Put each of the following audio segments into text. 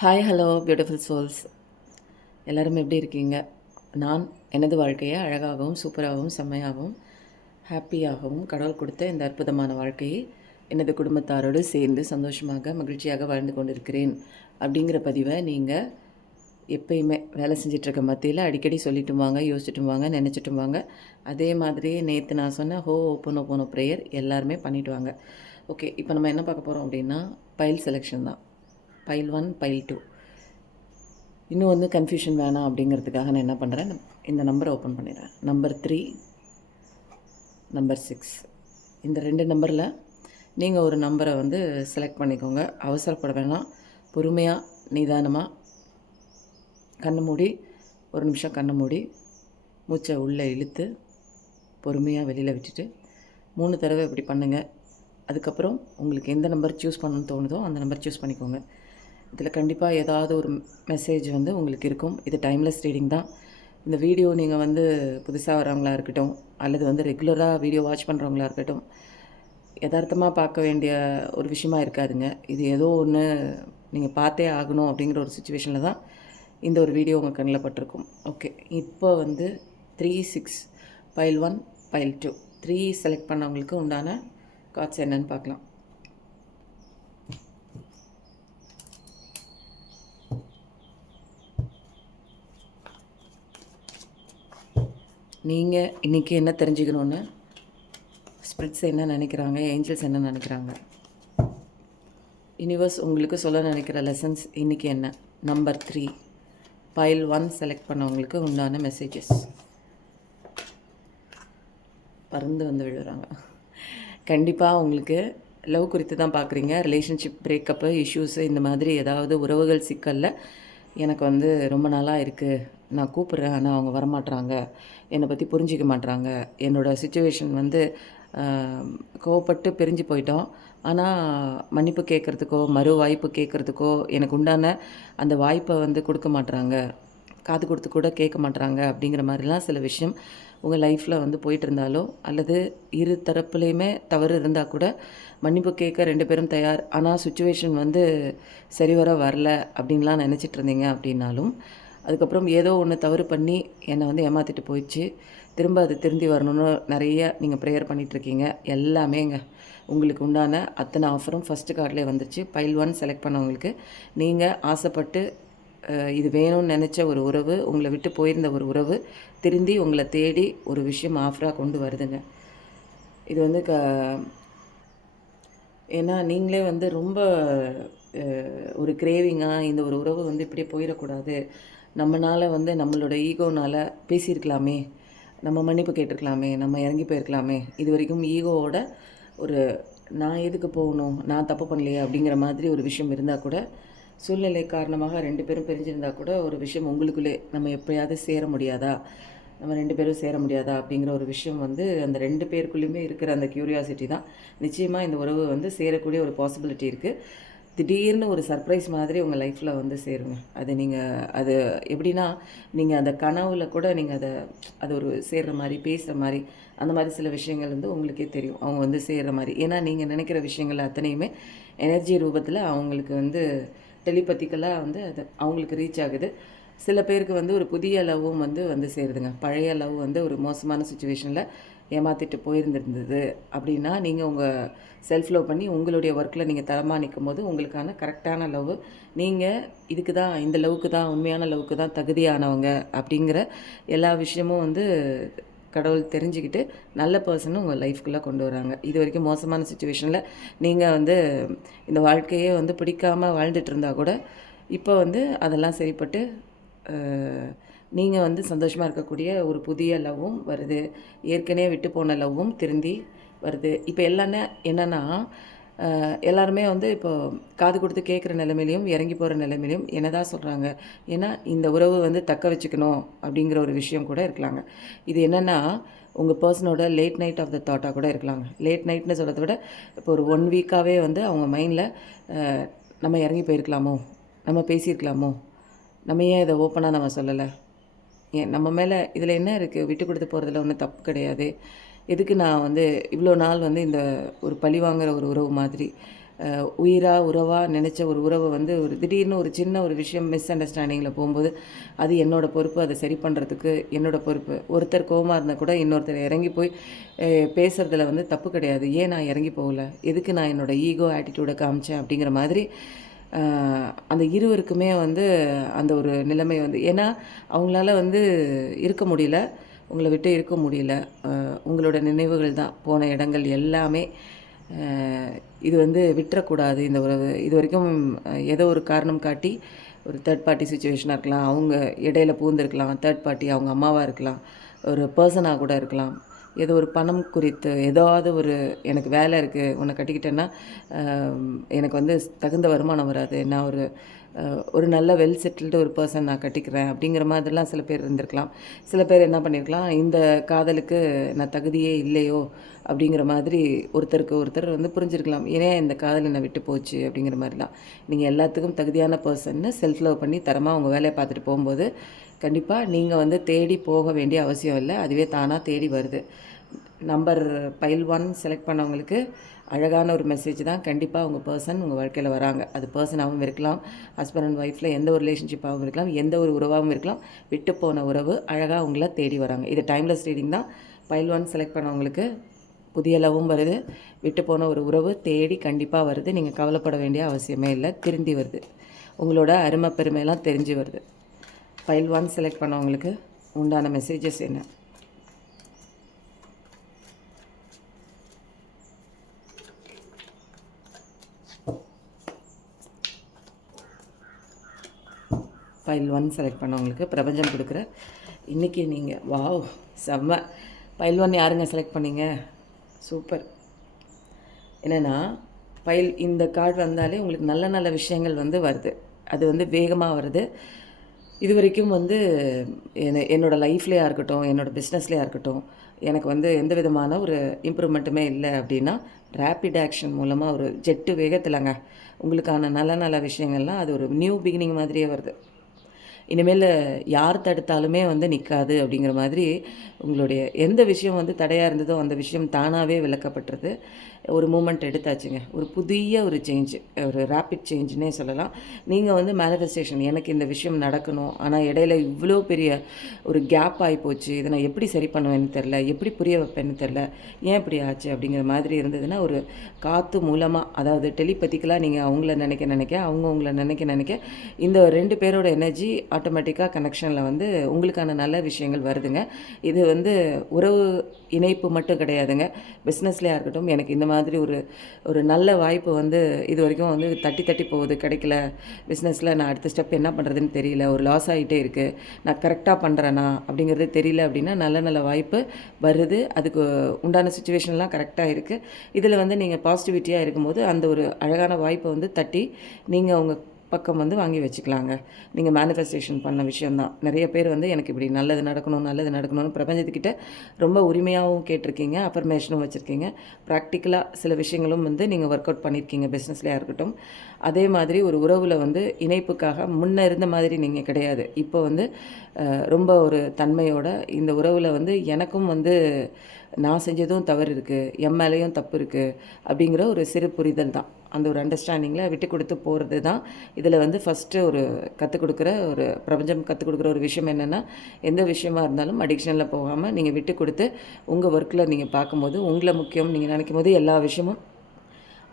Hi hello beautiful souls. எல்லோரும் எப்படி இருக்கீங்க? நான் எனது வாழ்க்கையை அழகாகவும் சூப்பராகவும் செம்மையாகவும் ஹாப்பியாகவும் கடவுள் கொடுத்த இந்த அற்புதமான வாழ்க்கையை எனது குடும்பத்தாரோடு சேர்ந்து சந்தோஷமாக மகிழ்ச்சியாக வாழ்ந்து கொண்டிருக்கிறேன் அப்படிங்கிற பதிவை நீங்கள் எப்பயுமே வேலை செஞ்சிட்ருக்க மத்தியில் அடிக்கடி சொல்லிட்டும் வாங்க, யோசிச்சுட்டும் வாங்க, நினச்சிட்டும் வாங்க. அதே மாதிரியே நேற்று நான் சொன்ன ஹோ ஓப்பனோ போனோ ப்ரேயர் எல்லாருமே பண்ணிவிட்டு வாங்க. ஓகே, இப்போ நம்ம என்ன பார்க்க போகிறோம் அப்படின்னா பைல் செலெக்ஷன் தான். File 1, file 2. இன்னும் வந்து கன்ஃபியூஷன் வேணாம் அப்படிங்கிறதுக்காக நான் என்ன பண்ணுறேன், இந்த நம்பரை ஓப்பன் பண்ணிடுறேன். Number 3, number 6. இந்த 2 நம்பரில் நீங்கள் ஒரு நம்பரை வந்து செலக்ட் பண்ணிக்கோங்க. அவசரப்பட வேணாம். பொறுமையாக நிதானமாக கண்ணை மூடி ஒரு நிமிஷம் கண்ணை மூடி மூச்சை உள்ளே இழுத்து பொறுமையாக வெளியில் விட்டுட்டு 3 தடவை இப்படி பண்ணுங்கள். அதுக்கப்புறம் உங்களுக்கு எந்த நம்பர் சூஸ் பண்ணணும்னு தோணுதோ அந்த நம்பர் சூஸ் பண்ணிக்கோங்க. இதில் கண்டிப்பாக ஏதாவது ஒரு மெசேஜ் வந்து உங்களுக்கு இருக்கும். இது டைம்லெஸ் ரீடிங் தான். இந்த வீடியோ நீங்கள் வந்து புதுசாக வரவங்களா இருக்கட்டும், அல்லது வந்து ரெகுலராக வீடியோ வாட்ச் பண்ணுறவங்களா இருக்கட்டும், யதார்த்தமாக பார்க்க வேண்டிய ஒரு விஷயமா இருக்காதுங்க. இது ஏதோ ஒன்று நீங்கள் பார்த்தே ஆகணும் அப்படிங்கிற ஒரு சுச்சுவேஷனில் தான் இந்த ஒரு வீடியோ உங்கள் கண்ணில் பட்டிருக்கும். ஓகே, இப்போ வந்து 3, 6, பைல் 1, பைல் 2 3 செலக்ட் பண்ணவங்களுக்கு உண்டான கார்ட்ஸ் என்னன்னு பார்க்கலாம். நீங்கள் இன்றைக்கி என்ன தெரிஞ்சுக்கணுன்னு ஸ்பிரிட்ஸ் என்ன நினைக்கிறாங்க, ஏஞ்சல்ஸ் என்ன நினைக்கிறாங்க, யூனிவர்ஸ் உங்களுக்கு சொல்ல நினைக்கிற லெசன்ஸ் இன்றைக்கி என்ன. நம்பர் 3 பைல் 1 செலக்ட் பண்ணவங்களுக்கு உண்டான மெசேஜஸ் பறந்து வந்து விழுறாங்க. கண்டிப்பாக உங்களுக்கு லவ் குறித்து தான் பார்க்குறீங்க. ரிலேஷன்ஷிப் பிரேக்கப்பு, இஷ்யூஸு, இந்த மாதிரி ஏதாவது உறவுகள் சிக்கலில் எனக்கு வந்து ரொம்ப நாளாக இருக்குது, நான் கூப்பிட்றேன் ஆனால் அவங்க வரமாட்றாங்க, என்னை பற்றி புரிஞ்சிக்க மாட்றாங்க, என்னோடய சுச்சுவேஷன் வந்து கோவப்பட்டு பிரிஞ்சு போயிட்டோம், ஆனால் மன்னிப்பு கேட்குறதுக்கோ மறு வாய்ப்பு கேட்குறதுக்கோ எனக்கு உண்டான அந்த வாய்ப்பை வந்து கொடுக்க மாட்றாங்க, காது கொடுத்து கூட கேட்க மாட்றாங்க அப்படிங்கிற மாதிரிலாம் சில விஷயம் உங்கள் லைஃப்பில் வந்து போயிட்டு இருந்தாலோ, அல்லது இரு தரப்புலேயுமே தவறு இருந்தால் கூட மன்னிப்பு கேட்க 2 பேரும் தயார், ஆனால் சுச்சுவேஷன் வந்து சரிவர வரல அப்படின்லாம் நினச்சிட்டு இருந்தீங்க அப்படின்னாலும், அதுக்கப்புறம் ஏதோ ஒன்று தவறு பண்ணி என்னை வந்து ஏமாற்றிட்டு போயிடுச்சு, திரும்ப அது திருந்தி வரணும்னு நிறைய நீங்கள் ப்ரேயர் பண்ணிகிட்ருக்கீங்க. எல்லாமேங்க உங்களுக்கு உண்டான அத்தனை ஆஃபரும் ஃபஸ்ட்டு கார்ட்லேயே வந்துருச்சு. பைல் 1 செலக்ட் பண்ணவங்களுக்கு நீங்கள் ஆசைப்பட்டு இது வேணும்னு நினச்ச ஒரு உறவு, உங்களை விட்டு போயிருந்த ஒரு உறவு திருந்தி உங்களை தேடி ஒரு விஷயம் ஆஃபராக கொண்டு வருதுங்க. இது வந்து ஏன்னா நீங்களே வந்து ரொம்ப ஒரு கிரேவிங்காக இந்த ஒரு உறவு வந்து இப்படியே போயிடக்கூடாது, நம்மளால் வந்து நம்மளோட ஈகோனால் பேசியிருக்கலாமே, நம்ம மன்னிப்பு கேட்டிருக்கலாமே, நம்ம இறங்கி போயிருக்கலாமே, இது வரைக்கும் ஈகோவோட ஒரு நான் எதுக்கு போகணும், நான் தப்பு பண்ணலையே அப்படிங்கிற மாதிரி ஒரு விஷயம் இருந்தால் கூட, சூழ்நிலை காரணமாக 2 பேரும் பிரிஞ்சிருந்தா கூட ஒரு விஷயம் உங்களுக்குள்ளே நம்ம எப்போயாவது சேர முடியாதா, நம்ம 2 பேரும் சேர முடியாதா அப்படிங்கிற ஒரு விஷயம் வந்து அந்த 2 பேருக்குள்ளேயுமே இருக்கிற அந்த க்யூரியாசிட்டி தான் நிச்சயமாக இந்த உறவு வந்து சேரக்கூடிய ஒரு பாசிபிலிட்டி இருக்குது. திடீர்னு ஒரு சர்ப்ரைஸ் மாதிரி உங்கள் லைஃப்பில் வந்து சேருங்க. அது எப்படின்னா, நீங்கள் அந்த கனவுல கூட நீங்கள் அது ஒரு சேர்கிற மாதிரி, பேசுகிற மாதிரி, அந்த மாதிரி சில விஷயங்கள் வந்து உங்களுக்கே தெரியும் அவங்க வந்து சேர்கிற மாதிரி. ஏன்னா நீங்கள் நினைக்கிற விஷயங்கள் அத்தனையுமே எனர்ஜி ரூபத்தில் அவங்களுக்கு வந்து டெலிபத்திக்கலாக வந்து அது அவங்களுக்கு ரீச் ஆகுது. சில பேருக்கு வந்து ஒரு புதிய லவ்வும் வந்து சேருதுங்க. பழைய லவ் வந்து ஒரு மோசமான சுச்சுவேஷனில் ஏமாற்றிட்டு போயிருந்திருந்தது அப்படின்னா, நீங்கள் உங்கள் செல்ஃப் லவ் பண்ணி உங்களுடைய ஒர்க்கில் நீங்கள் தரமாக நிற்கும் போது உங்களுக்கான கரெக்டான லவ், நீங்கள் இதுக்கு தான், இந்த லவ்வுக்கு தான், உண்மையான லவ்வுக்கு தான் தகுதியானவங்க அப்படிங்கிற எல்லா விஷயமும் வந்து கடவுள் தெரிஞ்சுக்கிட்டு நல்ல பர்சனும் உங்கள் லைஃப்குள்ளே கொண்டு வராங்க. இது வரைக்கும் மோசமான சுச்சுவேஷனில் நீங்கள் வந்து இந்த வாழ்க்கையே வந்து பிடிக்காமல் வாழ்ந்துட்டு இருந்தால் கூட இப்போ வந்து அதெல்லாம் சரிப்பட்டு நீங்கள் வந்து சந்தோஷமாக இருக்கக்கூடிய ஒரு புதிய லவ்வும் வருது. ஏற்கனவே விட்டு போன லவ்வும் திருந்தி வருது. இப்போ என்னென்னா எல்லாருமே வந்து இப்போ காது கொடுத்து கேட்குற நிலைமையிலையும் இறங்கி போகிற நிலைமையிலையும் என்ன தான் சொல்கிறாங்க, ஏன்னா இந்த உறவு வந்து தக்க வச்சுக்கணும் அப்படிங்கிற ஒரு விஷயம் கூட இருக்கலாங்க. இது என்னென்னா உங்கள் பர்சனோட லேட் நைட் ஆஃப் த தாட்டாக கூட இருக்கலாங்க. லேட் நைட்னு சொல்கிறத விட இப்போ ஒரு 1 வீக்காகவே வந்து அவங்க மைண்டில் நம்ம இறங்கி போயிருக்கலாமோ, நம்ம பேசியிருக்கலாமோ, நம்ம ஏன் இதை ஓப்பனாக நம்ம சொல்லலை, ஏன் நம்ம மேலே இதில் என்ன இருக்குது, விட்டு கொடுத்து போகிறதுல ஒன்றும் தப்பு கிடையாது, எதுக்கு நான் வந்து இவ்வளோ நாள் வந்து இந்த ஒரு பழி வாங்குகிற ஒரு உறவு மாதிரி உயிராக உறவாக நினச்ச ஒரு உறவை வந்து ஒரு திடீர்னு ஒரு சின்ன ஒரு விஷயம் மிஸ் அண்டர்ஸ்டாண்டிங்கில் போகும்போது அது என்னோடய பொறுப்பு, அதை சரி பண்ணுறதுக்கு என்னோடய பொறுப்பு. ஒருத்தர் கோவமாக இருந்தால் கூட இன்னொருத்தர் இறங்கி போய் பேசுகிறதுல வந்து தப்பு கிடையாது. ஏன் நான் இறங்கி போகல, எதுக்கு நான் என்னோடய ஈகோ ஆட்டிடியூடை காமிச்சேன் அப்படிங்கிற மாதிரி அந்த இருவருக்குமே வந்து அந்த ஒரு நிலைமை வந்து ஏன்னா அவங்களால வந்து இருக்க முடியல, உங்களை விட்டு இருக்க முடியல. உங்களோட நினைவுகள் தான் போன இடங்கள் எல்லாமே. இது வந்து விட்டுறக்கூடாது இந்த உறவு. இது வரைக்கும் ஏதோ ஒரு காரணம் காட்டி ஒரு தேர்ட் பார்ட்டி சுச்சுவேஷனாக இருக்கலாம், அவங்க இடையில பூந்திருக்கலாம், தேர்ட் பார்ட்டி அவங்க அம்மாவாக இருக்கலாம், ஒரு பர்சனாக கூட இருக்கலாம். ஏதோ ஒரு பணம் குறித்து ஏதாவது ஒரு எனக்கு வேலை இருக்குது, உன்னை கட்டிக்கிட்டேன்னா எனக்கு வந்து தகுந்த வருமானம் வராது, நான் ஒரு நல்ல வெல் செட்டில்டு ஒரு பர்சன் நான் கட்டிக்கிறேன் அப்படிங்கிற மாதிரிலாம் சில பேர் இருந்திருக்கலாம். சில பேர் என்ன பண்ணியிருக்கலாம், இந்த காதலுக்கு நான் தகுதியே இல்லையோ அப்படிங்கிற மாதிரி ஒருத்தருக்கு ஒருத்தர் வந்து புரிஞ்சிருக்கலாம். ஏன் இந்த காதல் என்னை விட்டு போச்சு அப்படிங்கிற மாதிரிலாம். நீங்கள் எல்லாத்துக்கும் தகுதியான பர்சன்னு செல்ஃப் லவ் பண்ணி தரமாக உங்கள் வேலையை பார்த்துட்டு போகும்போது கண்டிப்பாக நீங்கள் வந்து தேடி போக வேண்டிய அவசியம் இல்லை, அதுவே தானாக தேடி வருது. நம்பர் பைல் 1 செலக்ட் பண்ணவங்களுக்கு அழகான ஒரு மெசேஜ் தான். கண்டிப்பாக உங்கள் பர்சன் உங்கள் வாழ்க்கையில் வராங்க. அது பர்சனாகவும் இருக்கலாம், ஹஸ்பண்ட் அண்ட் ஒய்ஃபில் எந்த ஒரு ரிலேஷன்ஷிப்பாகவும் இருக்கலாம், எந்த ஒரு உறவாகவும் இருக்கலாம். விட்டு போன உறவு அழகாக உங்களை தேடி வராங்க. இது டைம்லெஸ் ரீடிங் தான். பைல் 1 செலக்ட் பண்ணவங்களுக்கு புதிய லவ்வும் வருது, விட்டு போன ஒரு உறவு தேடி கண்டிப்பாக வருது. நீங்கள் கவலைப்பட வேண்டிய அவசியமே இல்லை, திருந்தி வருது. உங்களோட அருமை பெருமையெல்லாம் தெரிஞ்சு வருது. பைல் 1 செலக்ட் பண்ணவங்களுக்கு உண்டான மெசேஜஸ் என்ன? பைல் 1 செலக்ட் பண்ணவங்களுக்கு பிரபஞ்சம் கொடுக்குற இன்றைக்கி நீங்கள் வாவ் செம்ம. பைல் 1 யாருங்க செலக்ட் பண்ணீங்க? சூப்பர். என்னென்னா இந்த கார்டு வந்தாலே உங்களுக்கு நல்ல நல்ல விஷயங்கள் வந்து வருது. அது வந்து வேகமாக வருது. இது வரைக்கும் வந்து என்னோடய லைஃப்லேயா இருக்கட்டும், என்னோடய பிஸ்னஸ்லேயா இருக்கட்டும், எனக்கு வந்து எந்த விதமான ஒரு இம்ப்ரூவ்மெண்ட்டுமே இல்லை அப்படின்னா ரேப்பிட் ஆக்ஷன் மூலமாக ஒரு ஜெட்டு வேகத்தில்ங்க உங்களுக்கான நல்ல நல்ல விஷயங்கள்லாம் அது ஒரு நியூ பிகினிங் மாதிரியே வருது. இனிமேல் யார் தடுத்தாலுமே வந்து நிற்காது அப்படிங்கிற மாதிரி உங்களுடைய எந்த விஷயம் வந்து தடையாக இருந்ததோ அந்த விஷயம் தானாகவே விளக்கப்பட்டுறது. ஒரு மூமெண்ட் எடுத்தாச்சுங்க. ஒரு புதிய ஒரு சேஞ்சு, ஒரு ரேப்பிட் சேஞ்சுன்னே சொல்லலாம். நீங்கள் வந்து மேனிஃபெஸ்டேஷன் எனக்கு இந்த விஷயம் நடக்கணும், ஆனால் இடையில இவ்வளோ பெரிய ஒரு கேப் ஆகிப்போச்சு, இதை நான் எப்படி சரி பண்ணுவேன்னு தெரில, எப்படி புரிய வைப்பேன்னு தெரில, ஏன் இப்படி ஆச்சு அப்படிங்கிற மாதிரி இருந்ததுன்னா ஒரு காற்று மூலமாக, அதாவது டெலிபதிக்கலாக நீங்கள் அவங்கள நினைக்க அவங்க உங்களை நினைக்க இந்த 2 பேரோட எனர்ஜி ஆட்டோமேட்டிக்காக கனெக்ஷனில் வந்து உங்களுக்கான நல்ல விஷயங்கள் வருதுங்க. இது வந்து உறவு இணைப்பு மட்டும் கிடையாதுங்க, பிஸ்னஸ்லேயா இருக்கட்டும். எனக்கு இந்த மாதிரி ஒரு நல்ல வாய்ப்பு வந்து இது வரைக்கும் வந்து தட்டி போகுது, கிடைக்கல. பிஸ்னஸில் நான் அடுத்த ஸ்டெப் என்ன பண்ணுறதுன்னு தெரியல, ஒரு லாஸ் ஆகிட்டே இருக்குது, நான் கரெக்டாக பண்ணுறேனா அப்படிங்கிறது தெரியல அப்படின்னா நல்ல வாய்ப்பு வருது. அதுக்கு உண்டான சுச்சுவேஷன்லாம் கரெக்டாக இருக்குது. இதில் வந்து நீங்கள் பாசிட்டிவிட்டியாக இருக்கும்போது அந்த ஒரு அழகான வாய்ப்பை வந்து தட்டி நீங்கள் உங்கள் பக்கம் வந்து வாங்கி வச்சுக்கலாங்க. நீங்கள் மேனிஃபெஸ்டேஷன் பண்ண விஷயந்தான். நிறைய பேர் வந்து எனக்கு இப்படி நல்லது நடக்கணும்னு பிரபஞ்சத்துக்கிட்ட ரொம்ப உரிமையாகவும் கேட்டிருக்கீங்க, அஃபர்மேஷனும் வச்சுருக்கீங்க. ப்ராக்டிக்கலாக சில விஷயங்களும் வந்து நீங்கள் ஒர்க் அவுட் பண்ணியிருக்கீங்க பிஸ்னஸ்லேயே இருக்கட்டும். அதே மாதிரி ஒரு உறவில் வந்து இணைப்புக்காக முன்ன இருந்த மாதிரி நீங்கள் கிடையாது. இப்போ வந்து ரொம்ப ஒரு தன்மையோட இந்த உறவில் வந்து எனக்கும் வந்து நான் செஞ்சதும் தவறு இருக்குது, என் மேலேயும் தப்பு இருக்குது அப்படிங்கிற ஒரு சிறு புரிதல் தான். அந்த ஒரு அண்டர்ஸ்டாண்டிங்கில் விட்டு கொடுத்து போகிறது தான் இதில் வந்து ஃபஸ்ட்டு ஒரு பிரபஞ்சம் கற்றுக் கொடுக்குற ஒரு விஷயம் என்னென்னா, எந்த விஷயமா இருந்தாலும் அடிக்ஷனில் போகாமல் நீங்கள் விட்டு கொடுத்து உங்கள் ஒர்க்கில் நீங்கள் பார்க்கும்போது உங்களை முக்கியம் நீங்கள் நினைக்கும் போது எல்லா விஷயமும்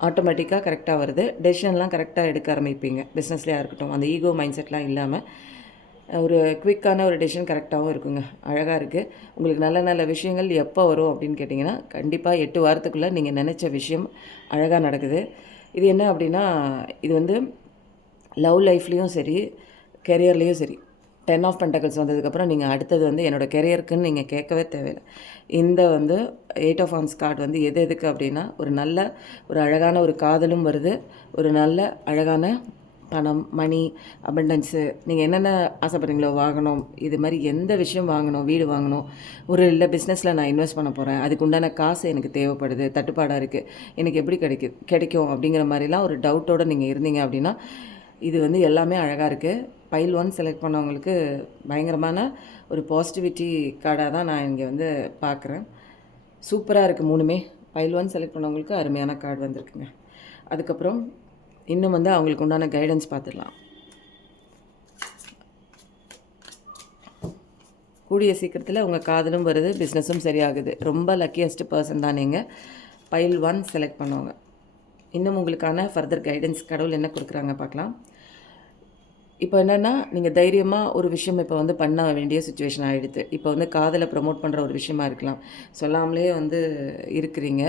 ஆட்டோமேட்டிக்காக கரெக்டாக வருது. டெசிஷன்லாம் கரெக்டாக எடுக்க ஆரம்பிப்பீங்க. பிஸ்னஸ்லேயே இருக்கட்டும், அந்த ஈகோ மைண்ட் செட்லாம் இல்லாமல் ஒரு குவிக்கான ஒரு டெசிஷன் கரெக்டாகவும் இருக்குங்க. அழகாக இருக்குது. உங்களுக்கு நல்ல விஷயங்கள் எப்போ வரும் அப்படின்னு கேட்டிங்கன்னா, கண்டிப்பாக 8 வாரத்துக்குள்ளே நீங்கள் நினச்ச விஷயம் அழகாக நடக்குது. இது என்ன அப்படின்னா, இது வந்து லவ் லைஃப்லேயும் சரி, கெரியர்லேயும் சரி, 10 ஆஃப் பென்டக்கிள்ஸ் வந்ததுக்கப்புறம் நீங்கள் அடுத்தது வந்து என்னோடய கெரியருக்குன்னு நீங்கள் கேட்கவே தேவையில்லை. இந்த வந்து 8 ஆஃப் வாண்ட்ஸ் கார்டு வந்து எதுக்கு அப்படின்னா, ஒரு அழகான ஒரு காதலும் வருது, ஒரு நல்ல அழகான பணம், மணி, அபண்டன்ஸு, நீங்கள் என்னென்ன ஆசைப்படுறீங்களோ வாங்கணும், இது மாதிரி எந்த விஷயம் வாங்கணும், வீடு வாங்கணும், இல்லை பிஸ்னஸில் நான் இன்வெஸ்ட் பண்ண போகிறேன், அதுக்கு உண்டான காசு எனக்கு தேவைப்படுது, தட்டுப்பாடாக இருக்குது, எனக்கு எப்படி கிடைக்கும் அப்படிங்கிற மாதிரிலாம் ஒரு டவுட்டோடு நீங்கள் இருந்தீங்க அப்படின்னா இது வந்து எல்லாமே அழகாக இருக்குது. பைல் 1 செலக்ட் பண்ணவங்களுக்கு பயங்கரமான ஒரு பாசிட்டிவிட்டி கார்டாக தான் நான் இங்கே வந்து பார்க்குறேன். சூப்பராக இருக்குது 3மே. பைல் 1 செலக்ட் பண்ணவங்களுக்கு அருமையான கார்டு வந்திருக்குங்க. அதுக்கப்புறம் இன்னும் வந்து அவங்களுக்கு உண்டான கைடன்ஸ் பார்த்துடலாம். கூடிய சீக்கிரத்தில் உங்கள் காதலும் வருது, பிஸ்னஸும் சரியாகுது. ரொம்ப லக்கியஸ்ட் பர்சன் தான் நீங்கள். பைல் 1 செலக்ட் பண்ணுவாங்க. இன்னும் உங்களுக்கான ஃபர்தர் கைடன்ஸ் கடவுள் என்ன கொடுக்குறாங்க பார்க்கலாம். இப்போ என்னென்னா, நீங்கள் தைரியமாக ஒரு விஷயம் இப்போ வந்து பண்ண வேண்டிய சுச்சுவேஷன் ஆகிடுது. இப்போ வந்து காதலை ப்ரமோட் பண்ணுற ஒரு விஷயமா இருக்கலாம், சொல்லாமலே வந்து இருக்கிறீங்க.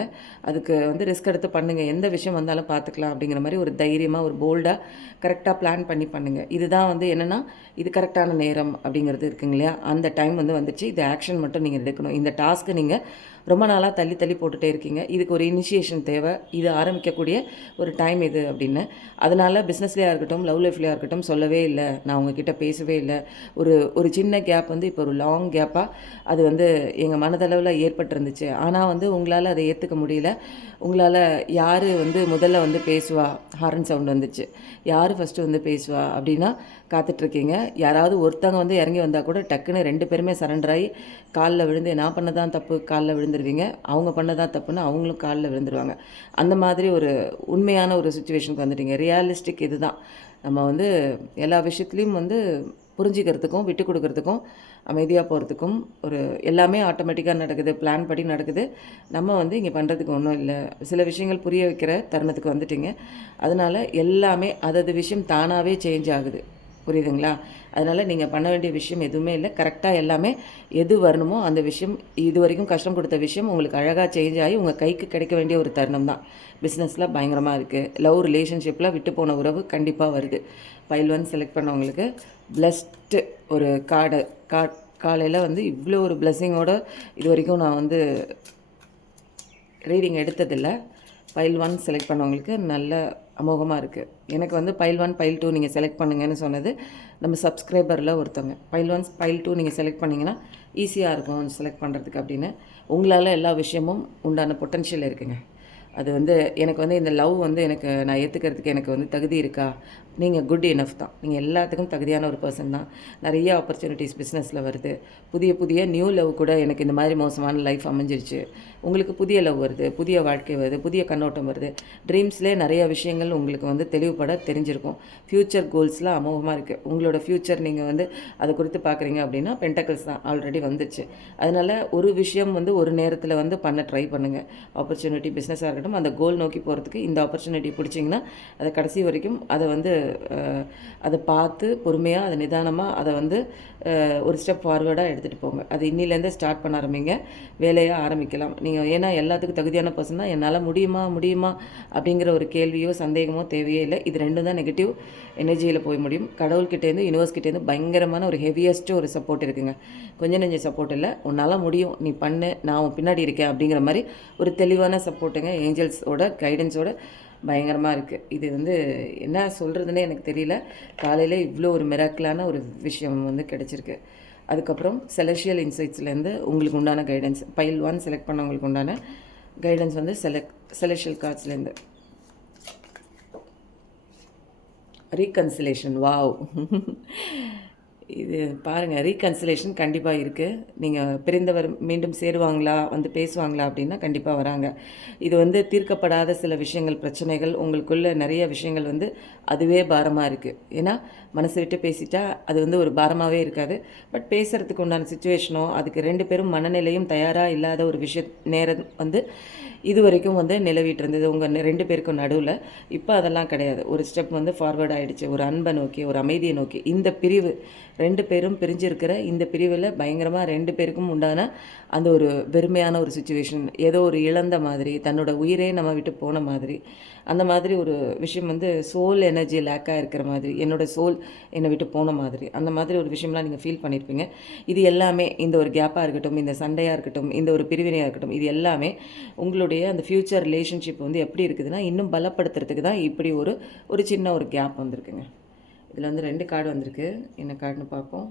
அதுக்கு வந்து ரிஸ்க் எடுத்து பண்ணுங்கள். எந்த விஷயம் வந்தாலும் பார்த்துக்கலாம் அப்படிங்கிற மாதிரி ஒரு தைரியமாக, ஒரு போல்டாக, கரெக்டாக பிளான் பண்ணி பண்ணுங்கள். இதுதான் வந்து என்னென்னா, இது கரெக்டான நேரம் அப்படிங்கிறது இருக்குங்க இல்லையா, அந்த டைம் வந்து வந்துச்சு. இது ஆக்ஷன் மட்டும் நீங்கள் எடுக்கணும். இந்த டாஸ்க்கு நீங்கள் ரொம்ப நாளாக தள்ளி தள்ளி போட்டுகிட்டே இருக்கீங்க. இதுக்கு ஒரு இனிஷியேஷன் தேவை. இது ஆரம்பிக்கக்கூடிய ஒரு டைம் இது அப்படின்னு. அதனால் பிஸ்னஸ்லேயா இருக்கட்டும், லவ் லைஃப்லேயா இருக்கட்டும், சொல்லவே இல்லை, நான் உங்ககிட்ட பேசவே இல்லை. ஒரு சின்ன கேப் வந்து இப்போ ஒரு லாங் கேப்பாக அது வந்து எங்கள் மனதளவில் ஏற்பட்டிருந்துச்சு. ஆனால் வந்து உங்களால் அதை ஏற்றுக்க முடியல. உங்களால் யார் வந்து முதல்ல வந்து பேசுவா, ஹாரன் சவுண்ட் வந்துச்சு, யார் ஃபஸ்ட்டு வந்து பேசுவா அப்படின்னா காத்துட்ருக்கீங்க. யாராவது ஒருத்தவங்க வந்து இறங்கி வந்தால் கூட டக்குன்னு 2 பேருமே சரண்டர் ஆகி காலில் விழுந்து, நான் பண்ணதான் தப்பு, காலில் விழுந்துருவீங்க. அவங்க பண்ணதான் தப்புன்னு அவங்களும் காலில் விழுந்துருவாங்க. அந்த மாதிரி ஒரு உண்மையான ஒரு சுச்சுவேஷனுக்கு வந்துட்டீங்க. ரியாலிஸ்டிக் இது தான். நம்ம வந்து எல்லா விஷயத்துலேயும் வந்து புரிஞ்சிக்கிறதுக்கும், விட்டு கொடுக்கறதுக்கும், அமைதியாக போகிறதுக்கும், ஒரு எல்லாமே ஆட்டோமேட்டிக்காக நடக்குது, பிளான் படி நடக்குது. நம்ம வந்து இங்கே பண்ணுறதுக்கு ஒன்றும் இல்லை. சில விஷயங்கள் புரிய வைக்கிற தருணத்துக்கு வந்துட்டிங்க. அதனால் எல்லாமே அதது விஷயம் தானாகவே சேஞ்ச் ஆகுது. புரியுதுங்களா? அதனால் நீங்கள் பண்ண வேண்டிய விஷயம் எதுவுமே இல்லை. கரெக்டாக எல்லாமே எது வரணுமோ அந்த விஷயம், இது வரைக்கும் கஷ்டம் கொடுத்த விஷயம் உங்களுக்கு அழகாக சேஞ்ச் ஆகி உங்கள் கைக்கு கிடைக்க வேண்டிய ஒரு தருணம் தான். பிஸ்னஸில் பயங்கரமாக இருக்குது. லவ் ரிலேஷன்ஷிப்பில் விட்டு போன உறவு கண்டிப்பாக வருது. பைல் 1 செலக்ட் பண்ணவங்களுக்கு பிளஸ்டு ஒரு காலையில் வந்து இவ்வளோ ஒரு பிளெஸ்ஸிங்கோட இது வரைக்கும் நான் வந்து ரீடிங் எடுத்ததில்லை. பைல் 1 செலக்ட் பண்ணவங்களுக்கு நல்ல அமோகமாக இருக்குது. எனக்கு வந்து பைல் 1 பைல் 2 நீங்கள் செலக்ட் பண்ணுங்கன்னு சொன்னது நம்ம சப்ஸ்கிரைபரில் ஒருத்தவங்க. பைல் 1 பைல் 2 நீங்கள் செலக்ட் பண்ணிங்கன்னா ஈஸியாக இருக்கும் செலக்ட் பண்ணுறதுக்கு அப்படின்னு. உங்களால் எல்லா விஷயமும் உண்டான பொட்டன்ஷியல் இருக்குங்க. அது வந்து எனக்கு வந்து இந்த லவ் வந்து எனக்கு நான் ஏற்றுக்கிறதுக்கு எனக்கு வந்து தகுதி இருக்கா, நீங்கள் குட் இனஃப் தான். நீங்கள் எல்லாத்துக்கும் தகுதியான ஒரு பர்சன் தான். நிறைய ஆப்பர்ச்சுனிட்டிஸ் பிஸ்னஸில் வருது. புதிய நியூ லவ் கூட எனக்கு இந்த மாதிரி மோசமான லைஃப் அமைஞ்சிருச்சு. உங்களுக்கு புதிய லவ் வருது, புதிய வாழ்க்கை வருது, புதிய கண்ணோட்டம் வருது. ட்ரீம்ஸ்லேயே நிறைய விஷயங்கள் உங்களுக்கு வந்து தெளிவுபட தெரிஞ்சிருக்கும். ஃப்யூச்சர் கோல்ஸ்லாம் அமோகமாக இருக்குது. உங்களோட ஃப்யூச்சர் நீங்கள் வந்து அதை குறித்து பார்க்குறீங்க அப்படின்னா பென்டக்கிள்ஸ் தான் ஆல்ரெடி வந்துச்சு. அதனால் ஒரு விஷயம் வந்து ஒரு நேரத்தில் வந்து பண்ண ட்ரை பண்ணுங்கள். ஆப்பர்ச்சுனிட்டி பிஸ்னஸாக இருக்கட்டும், அந்த கோல் நோக்கி போகிறதுக்கு இந்த ஆப்பர்ச்சுனிட்டி பிடிச்சிங்கன்னா அதை கடைசி வரைக்கும் அதை வந்து அதை பார்த்து பொறுமையாக, அதை நிதானமாக, அதை வந்து ஒரு ஸ்டெப் ஃபார்வேர்டாக எடுத்துகிட்டு போங்க. அது இன்னிலேருந்தே ஸ்டார்ட் பண்ண ஆரம்பிங்க, வேலையாக ஆரம்பிக்கலாம். நீங்கள் ஏன்னா எல்லாத்துக்கும் தகுதியான பர்சன் தான். என்னால் முடியுமா அப்படிங்கிற ஒரு கேள்வியோ சந்தேகமோ தேவையே இல்லை. இது ரெண்டும் தான் நெகட்டிவ் எனர்ஜியில் போய் முடியும். கடவுள்கிட்டேருந்து, யூனிவர்ஸ்கிட்டேருந்து பயங்கரமான ஒரு ஹெவியஸ்ட்டு ஒரு சப்போர்ட் இருக்குங்க. கொஞ்சம் நெஞ்ச சப்போர்ட் இல்லை. உன்னால் முடியும், நீ பண்ணு, நான் உன் பின்னாடி இருக்கேன் அப்படிங்கிற மாதிரி ஒரு தெளிவான சப்போர்ட்டுங்க. ஏஞ்சல்ஸோட கைடன்ஸோட பயங்கரமாக இருக்குது. இது வந்து என்ன சொல்கிறதுனே எனக்கு தெரியல. காலையில் இவ்வளோ ஒரு மிராக்கிளான ஒரு விஷயம் வந்து கிடச்சிருக்கு. அதுக்கப்புறம் செலஷியல் இன்சைட்ஸ்லேருந்து உங்களுக்கு உண்டான கைடன்ஸ், பைல் 1 செலக்ட் பண்ணவங்களுக்கு உண்டான கைடன்ஸ் வந்து செலஷியல் கார்ட்ஸ்லேருந்து. Reconciliation, wow. இது பாருங்கள், ரீகன்சிலேஷன் கண்டிப்பாக இருக்குது. நீங்கள் பிரிந்தவர் மீண்டும் சேருவாங்களா, வந்து பேசுவாங்களா அப்படின்னா கண்டிப்பாக வராங்க. இது வந்து தீர்க்கப்படாத சில விஷயங்கள், பிரச்சனைகள், உங்களுக்குள்ள நிறைய விஷயங்கள் வந்து அதுவே பாரமாக இருக்குது. ஏன்னா மனசு விட்டு பேசிட்டா அது வந்து ஒரு பாரமாகவே இருக்காது. பட் பேசுகிறதுக்கு உண்டான சுச்சுவேஷனோ, அதுக்கு 2 பேரும் மனநிலையும் தயாராக இல்லாத ஒரு நேரம் வந்து இது வரைக்கும் வந்து நிலவிட்டு இருந்தது உங்கள் 2 பேருக்கும் நடுவில். இப்போ அதெல்லாம் கிடையாது. ஒரு ஸ்டெப் வந்து ஃபார்வேர்ட் ஆகிடுச்சு. ஒரு அன்பை நோக்கி, ஒரு அமைதியை நோக்கி. இந்த பிரிவு 2 பேரும் பிரிஞ்சிருக்கிற இந்த பிரிவில் பயங்கரமாக 2 பேருக்கும் உண்டான அந்த ஒரு வெறுமையான ஒரு சுச்சுவேஷன், ஏதோ ஒரு இழந்த மாதிரி, தன்னோட உயிரே நம்ம விட்டு போன மாதிரி, அந்த மாதிரி ஒரு விஷயம் வந்து சோல் எனர்ஜி லேக்காக இருக்கிற மாதிரி, என்னோடய சோல் என்னை விட்டு போன மாதிரி, அந்த மாதிரி ஒரு விஷயம்லாம் நீங்கள் ஃபீல் பண்ணியிருப்பீங்க. இது எல்லாமே இந்த ஒரு கேப்பாக இருக்கட்டும், இந்த சண்டையாக இருக்கட்டும், இந்த ஒரு பிரிவினையாக இருக்கட்டும், இது எல்லாமே உங்களுடைய அந்த ஃப்யூச்சர் ரிலேஷன்ஷிப் வந்து எப்படி இருக்குதுன்னா இன்னும் பலப்படுத்துறதுக்கு தான் இப்படி ஒரு சின்ன ஒரு கேப் வந்திருக்குங்க. இதில் வந்து 2 கார்டு வந்திருக்கு. என்ன கார்டுன்னு பார்ப்போம்.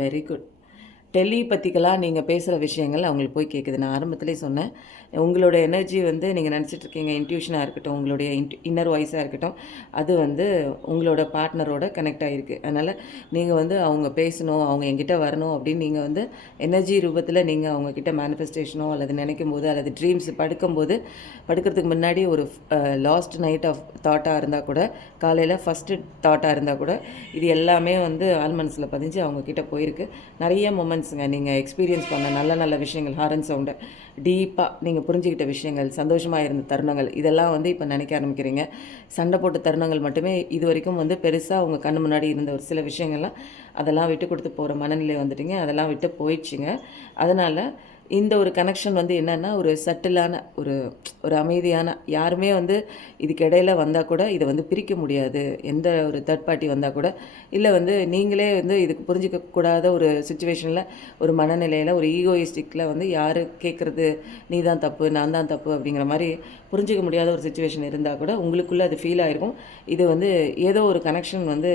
Very good. டெலிபதிக்கலாக நீங்கள் பேசுகிற விஷயங்கள் அவங்களுக்கு போய் கேட்குது. நான் ஆரம்பத்திலே சொன்னேன். உங்களோட எனர்ஜி வந்து நீங்கள் நினச்சிட்ருக்கீங்க இன்ட்யூஷனாக இருக்கட்டும், உங்களுடைய இன்னர் வாய்ஸாக இருக்கட்டும், அது வந்து உங்களோட பார்ட்னரோட கனெக்ட் ஆகிருக்கு. அதனால் நீங்கள் வந்து அவங்க பேசணும், அவங்க என்கிட்ட வரணும் அப்படின்னு நீங்கள் வந்து எனர்ஜி ரூபத்தில் நீங்கள் அவங்கக்கிட்ட மேனிஃபெஸ்டேஷனோ அல்லது நினைக்கும் போது அல்லது ட்ரீம்ஸ் படுக்கிறதுக்கு முன்னாடி ஒரு லாஸ்ட் நைட் ஆஃப் தாட்டாக இருந்தால் கூட, காலையில் ஃபஸ்ட்டு தாட்டாக இருந்தால் கூட, இது எல்லாமே வந்து ஆள் மனசில் பதிஞ்சு அவங்கக்கிட்ட போயிருக்கு. நிறைய மொமெண்ட்ஸுங்க நீங்கள் எக்ஸ்பீரியன்ஸ் பண்ண நல்ல நல்ல விஷயங்கள், ஹாரன் சவுண்டை டீப்பாக நீங்கள் புரிஞ்சுக்கிட்ட விஷயங்கள், சந்தோஷமாக இருந்த தருணங்கள், இதெல்லாம் வந்து இப்போ நினைக்க ஆரம்பிக்கிறீங்க. சண்டை போட்ட தருணங்கள் மட்டுமே இது வரைக்கும் வந்து பெருசாக உங்கள் கண்ணு முன்னாடி இருந்த ஒரு சில விஷயங்கள்லாம் அதெல்லாம் விட்டு கொடுத்து போகிற மனநிலை வந்துட்டிங்க. அதெல்லாம் விட்டு போயிடுச்சுங்க. அதனால் இந்த ஒரு கனெக்ஷன் வந்து என்னென்னா ஒரு சட்டிலான ஒரு ஒரு அமைதியான, யாருமே வந்து இதுக்கு இடையில வந்தால் கூட இதை வந்து பிரிக்க முடியாது. எந்த ஒரு தேர்ட் பார்ட்டி வந்தால் கூட, இல்லை வந்து நீங்களே வந்து இதுக்கு புரிஞ்சிக்கக்கூடாத ஒரு சுச்சுவேஷனில், ஒரு மனநிலையில், ஒரு ஈகோயிஸ்டிக்கில் வந்து யார் கேட்குறது நீ தான் தப்பு, நான் தான் தப்பு அப்படிங்கிற மாதிரி புரிஞ்சிக்க முடியாத ஒரு சுச்சுவேஷன் இருந்தால் கூட உங்களுக்குள்ளே அது ஃபீல் ஆகிருக்கும். இது வந்து ஏதோ ஒரு கனெக்ஷன் வந்து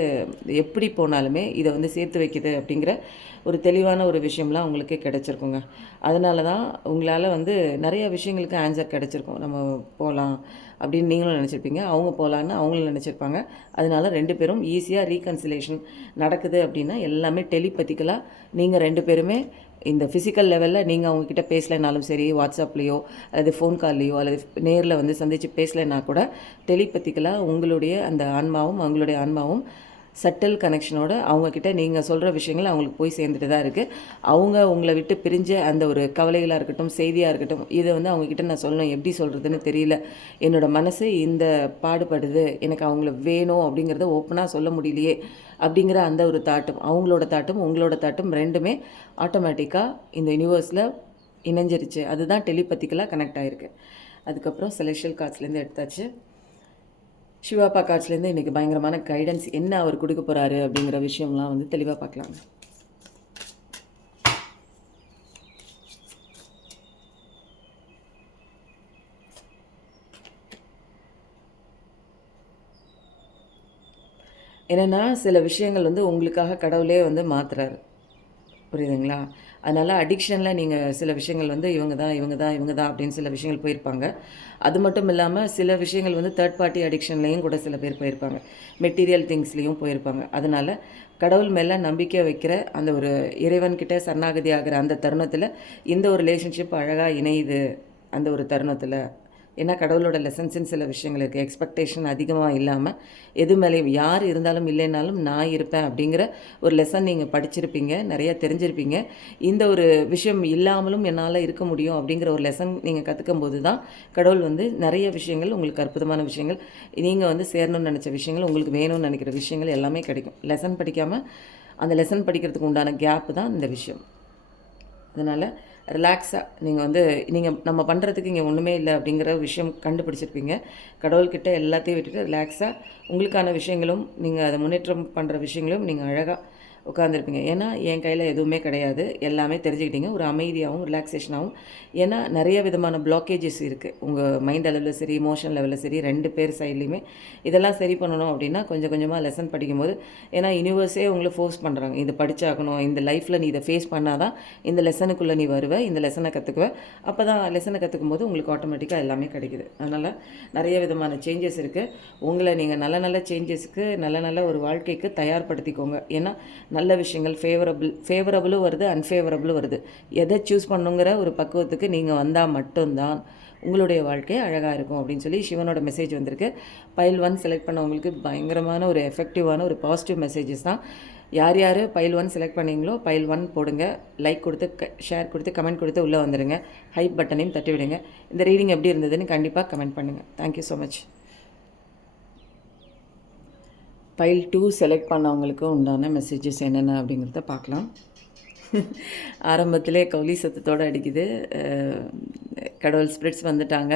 எப்படி போனாலுமே இதை வந்து சேர்த்து வைக்குது அப்படிங்கிற ஒரு தெளிவான ஒரு விஷயம்லாம் உங்களுக்கு கிடச்சிருக்குங்க. அதனால தான் உங்களால் வந்து நிறைய விஷயங்களுக்கு ஆன்சர் கிடச்சிருக்கும். நம்ம போகலாம் அப்படின்னு நீங்களும் நினச்சிருப்பீங்க, அவங்க போகலான்னு அவங்களும் நினச்சிருப்பாங்க. அதனால 2 பேரும் ஈஸியாக ரீகன்சிலேஷன் நடக்குது அப்படின்னா எல்லாமே டெலிபதிக்கலாக நீங்கள் 2 பேருமே இந்த ஃபிசிக்கல் லெவலில் நீங்கள் அவங்கக்கிட்ட பேசலைனாலும் சரி, வாட்ஸ்அப்லேயோ அல்லது ஃபோன் கால்லையோ அல்லது நேரில் வந்து சந்தித்து பேசலைன்னா கூட டெலிபதிக்கலாக உங்களுடைய அந்த ஆன்மாவும் அவங்களுடைய ஆன்மாவும் சட்டில் கனெக்ஷனோட அவங்கக்கிட்ட நீங்கள் சொல்கிற விஷயங்கள் அவங்களுக்கு போய் சேர்ந்துட்டு தான் இருக்குது. அவங்க உங்களை விட்டு பிரிஞ்ச அந்த ஒரு கவலைகளாக இருக்கட்டும், செய்தியாக இருக்கட்டும், இதை வந்து அவங்கக்கிட்ட நான் சொல்லணும், எப்படி சொல்கிறதுன்னு தெரியல, என்னோடய மனசு இந்த பாடுபடுது, எனக்கு அவங்கள வேணும் அப்படிங்கிறத ஓப்பனாக சொல்ல முடியலையே அப்படிங்கிற அந்த ஒரு தாட்டும், அவங்களோட தாட்டும் உங்களோட தாட்டும் 2மே ஆட்டோமேட்டிக்காக இந்த யூனிவர்ஸில் இணைஞ்சிருச்சு. அதுதான் டெலிபதிக்கலாக கனெக்ட் ஆகிருக்கு. அதுக்கப்புறம் செலெக்ஷியல் கார்ட்ஸ்லேருந்து எடுத்தாச்சு. சிவாப்பா கார்ட்ஸ்லேருந்து இன்றைக்கி பயங்கரமான கைடன்ஸ் என்ன அவர் கொடுக்க போகிறாரு அப்படிங்கிற விஷயம்லாம் வந்து தெளிவாக பார்க்கலாங்க. என்னென்னா சில விஷயங்கள் வந்து உங்களுக்காக கடவுளே வந்து மாற்றுறாரு, புரியுதுங்களா? அதனால் அடிக்ஷனில் நீங்கள் சில விஷயங்கள் வந்து இவங்க தான் அப்படின்னு சில விஷயங்கள் போயிருப்பாங்க. அது மட்டும் இல்லாமல் சில விஷயங்கள் வந்து தேர்ட் பார்ட்டி அடிக்ஷன்லேயும் கூட சில பேர் போயிருப்பாங்க. மெட்டீரியல் திங்ஸ்லேயும் போயிருப்பாங்க. அதனால் கடவுள் மேலே நம்பிக்கை வைக்கிற அந்த ஒரு இறைவன்கிட்ட சரணாகதி ஆகிற அந்த தருணத்தில் இந்த ஒரு ரிலேஷன்ஷிப் அழகாக இணையுது. அந்த ஒரு தருணத்தில் ஏன்னா கடவுளோட லெசன்ஸுன்னு சில விஷயங்கள் இருக்குது. எக்ஸ்பெக்டேஷன் அதிகமாக இல்லாமல் எது மேலேயும் யார் இருந்தாலும் இல்லைனாலும் நான் இருப்பேன் அப்படிங்கிற ஒரு லெசன் நீங்கள் படிச்சிருப்பீங்க, நிறையா தெரிஞ்சிருப்பீங்க. இந்த ஒரு விஷயம் இல்லாமலும் என்னால் இருக்க முடியும் அப்படிங்கிற ஒரு லெசன் நீங்கள் கற்றுக்கும் போது தான் கடவுள் வந்து நிறைய விஷயங்கள் உங்களுக்கு அற்புதமான விஷயங்கள், நீங்கள் வந்து சேரணும்னு நினச்ச விஷயங்கள், உங்களுக்கு வேணும்னு நினைக்கிற விஷயங்கள் எல்லாமே கிடைக்கும். லெசன் படிக்காமல் அந்த லெசன் படிக்கிறதுக்கு உண்டான கேப்பு தான் இந்த விஷயம். அதனால் ரிலாக்ஸாக நீங்கள் நம்ம பண்ணுறதுக்கு இங்கே ஒன்றுமே இல்லை அப்படிங்கிற விஷயம் கண்டுபிடிச்சிருப்பீங்க. கடவுள்கிட்ட எல்லாத்தையும் விட்டுட்டு ரிலாக்ஸாக உங்களுக்கான விஷயங்களும் நீங்கள் அதை முன்னேற்றம் பண்ணுற விஷயங்களும் நீங்கள் அழகாக உட்காந்துருப்பீங்க. ஏன்னா என் கையில் எதுவுமே கிடையாது, எல்லாமே தெரிஞ்சுக்கிட்டீங்க. ஒரு அமைதியாகவும் ரிலாக்ஸேஷனாகவும். ஏன்னா நிறைய விதமான பிளாக்கேஜஸ் இருக்குது உங்கள் மைண்ட் லெவலில் சரி, இமோஷன் லெவலில் சரி, 2 பேர் சைட்லேயுமே. இதெல்லாம் சரி பண்ணணும் அப்படின்னா கொஞ்சம் கொஞ்சமாக லெசன் படிக்கும்போது, ஏன்னா யூனிவர்ஸே உங்களை ஃபோர்ஸ் பண்ணுறாங்க, இது படித்தாகணும், இந்த லைஃப்பில் நீ இதை ஃபேஸ் பண்ணால் தான் இந்த லெசனுக்குள்ளே நீ வருவ, இந்த லெசனை கற்றுக்குவ. அப்போ தான் லெசனை கற்றுக்கும் போது உங்களுக்கு ஆட்டோமேட்டிக்காக எல்லாமே கிடைக்குது. அதனால் நிறைய விதமான சேஞ்சஸ் இருக்குது. உங்களை நீங்கள் நல்ல நல்ல சேஞ்சஸ்க்கு, நல்ல நல்ல ஒரு வாழ்க்கைக்கு தயார்படுத்திக்கோங்க. ஏன்னா நல்ல விஷயங்கள் ஃபேவரபுளும் வருது, அன்ஃபேவரபுளும் வருது. எதை சூஸ் பண்ணுங்கிற ஒரு பக்குவத்துக்கு நீங்கள் வந்தால் மட்டும்தான் உங்களுடைய வாழ்க்கை அழகாக இருக்கும் அப்படின்னு சொல்லி சிவனோட மெசேஜ் வந்திருக்கு. பைல் 1 செலக்ட் பண்ணவங்களுக்கு பயங்கரமான ஒரு எஃபெக்டிவான ஒரு பாசிட்டிவ் மெசேஜஸ் தான். யார் யார் பைல் 1 செலக்ட் பண்ணீங்களோ பைல் 1 போடுங்க, லைக் கொடுத்து ஷேர் கொடுத்து கமெண்ட் கொடுத்து உள்ளே வந்துடுங்க, ஹைப் பட்டனையும் தட்டி விடுங்க. இந்த ரீடிங் எப்படி இருந்ததுன்னு கண்டிப்பாக கமெண்ட் பண்ணுங்கள். Thank you so much. File 2 select பண்ணவங்களுக்கு உண்டான மெசேஜஸ் என்னென்ன அப்படிங்கிறத பார்க்கலாம். ஆரம்பத்திலே கவுளி சத்தத்தோடு அடிக்குது. கடவுள் ஸ்பிரிட்ஸ் வந்துட்டாங்க.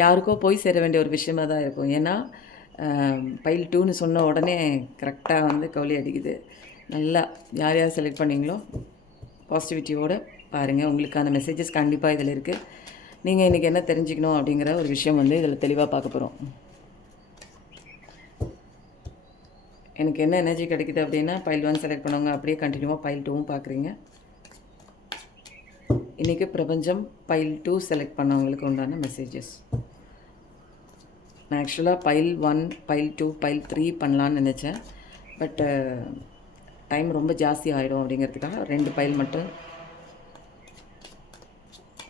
யாருக்கோ போய் சேர வேண்டிய ஒரு விஷயமாக தான் இருக்கும். ஏன்னா பைல் 2ன்னு சொன்ன உடனே கரெக்டாக வந்து கவுளி அடிக்குது. நல்லா யார் யார் செலக்ட் பண்ணிங்களோ பாசிட்டிவிட்டியோடு பாருங்கள். உங்களுக்கான மெசேஜஸ் கண்டிப்பாக இதில் இருக்குது. நீங்கள் இன்றைக்கி என்ன தெரிஞ்சுக்கணும் அப்படிங்கிற ஒரு விஷயம் வந்து இதில் தெளிவாக பார்க்க போகிறோம். எனக்கு என்ன எனர்ஜி கிடைக்குது அப்படின்னா பைல் 1 செலக்ட் பண்ணவங்க அப்படியே கண்டினியூவாக பைல் 2வும் பார்க்குறீங்க. இன்றைக்கி பிரபஞ்சம் பைல் 2 செலக்ட் பண்ணவங்களுக்கு உண்டான மெசேஜஸ். நான் ஆக்சுவலாக பைல் 1, பைல் 2, பைல் 3 பண்ணலான்னு நினச்சேன். பட் டைம் ரொம்ப ஜாஸ்தி ஆகிடும் அப்படிங்கிறதுக்காக 2 பைல் மட்டும்.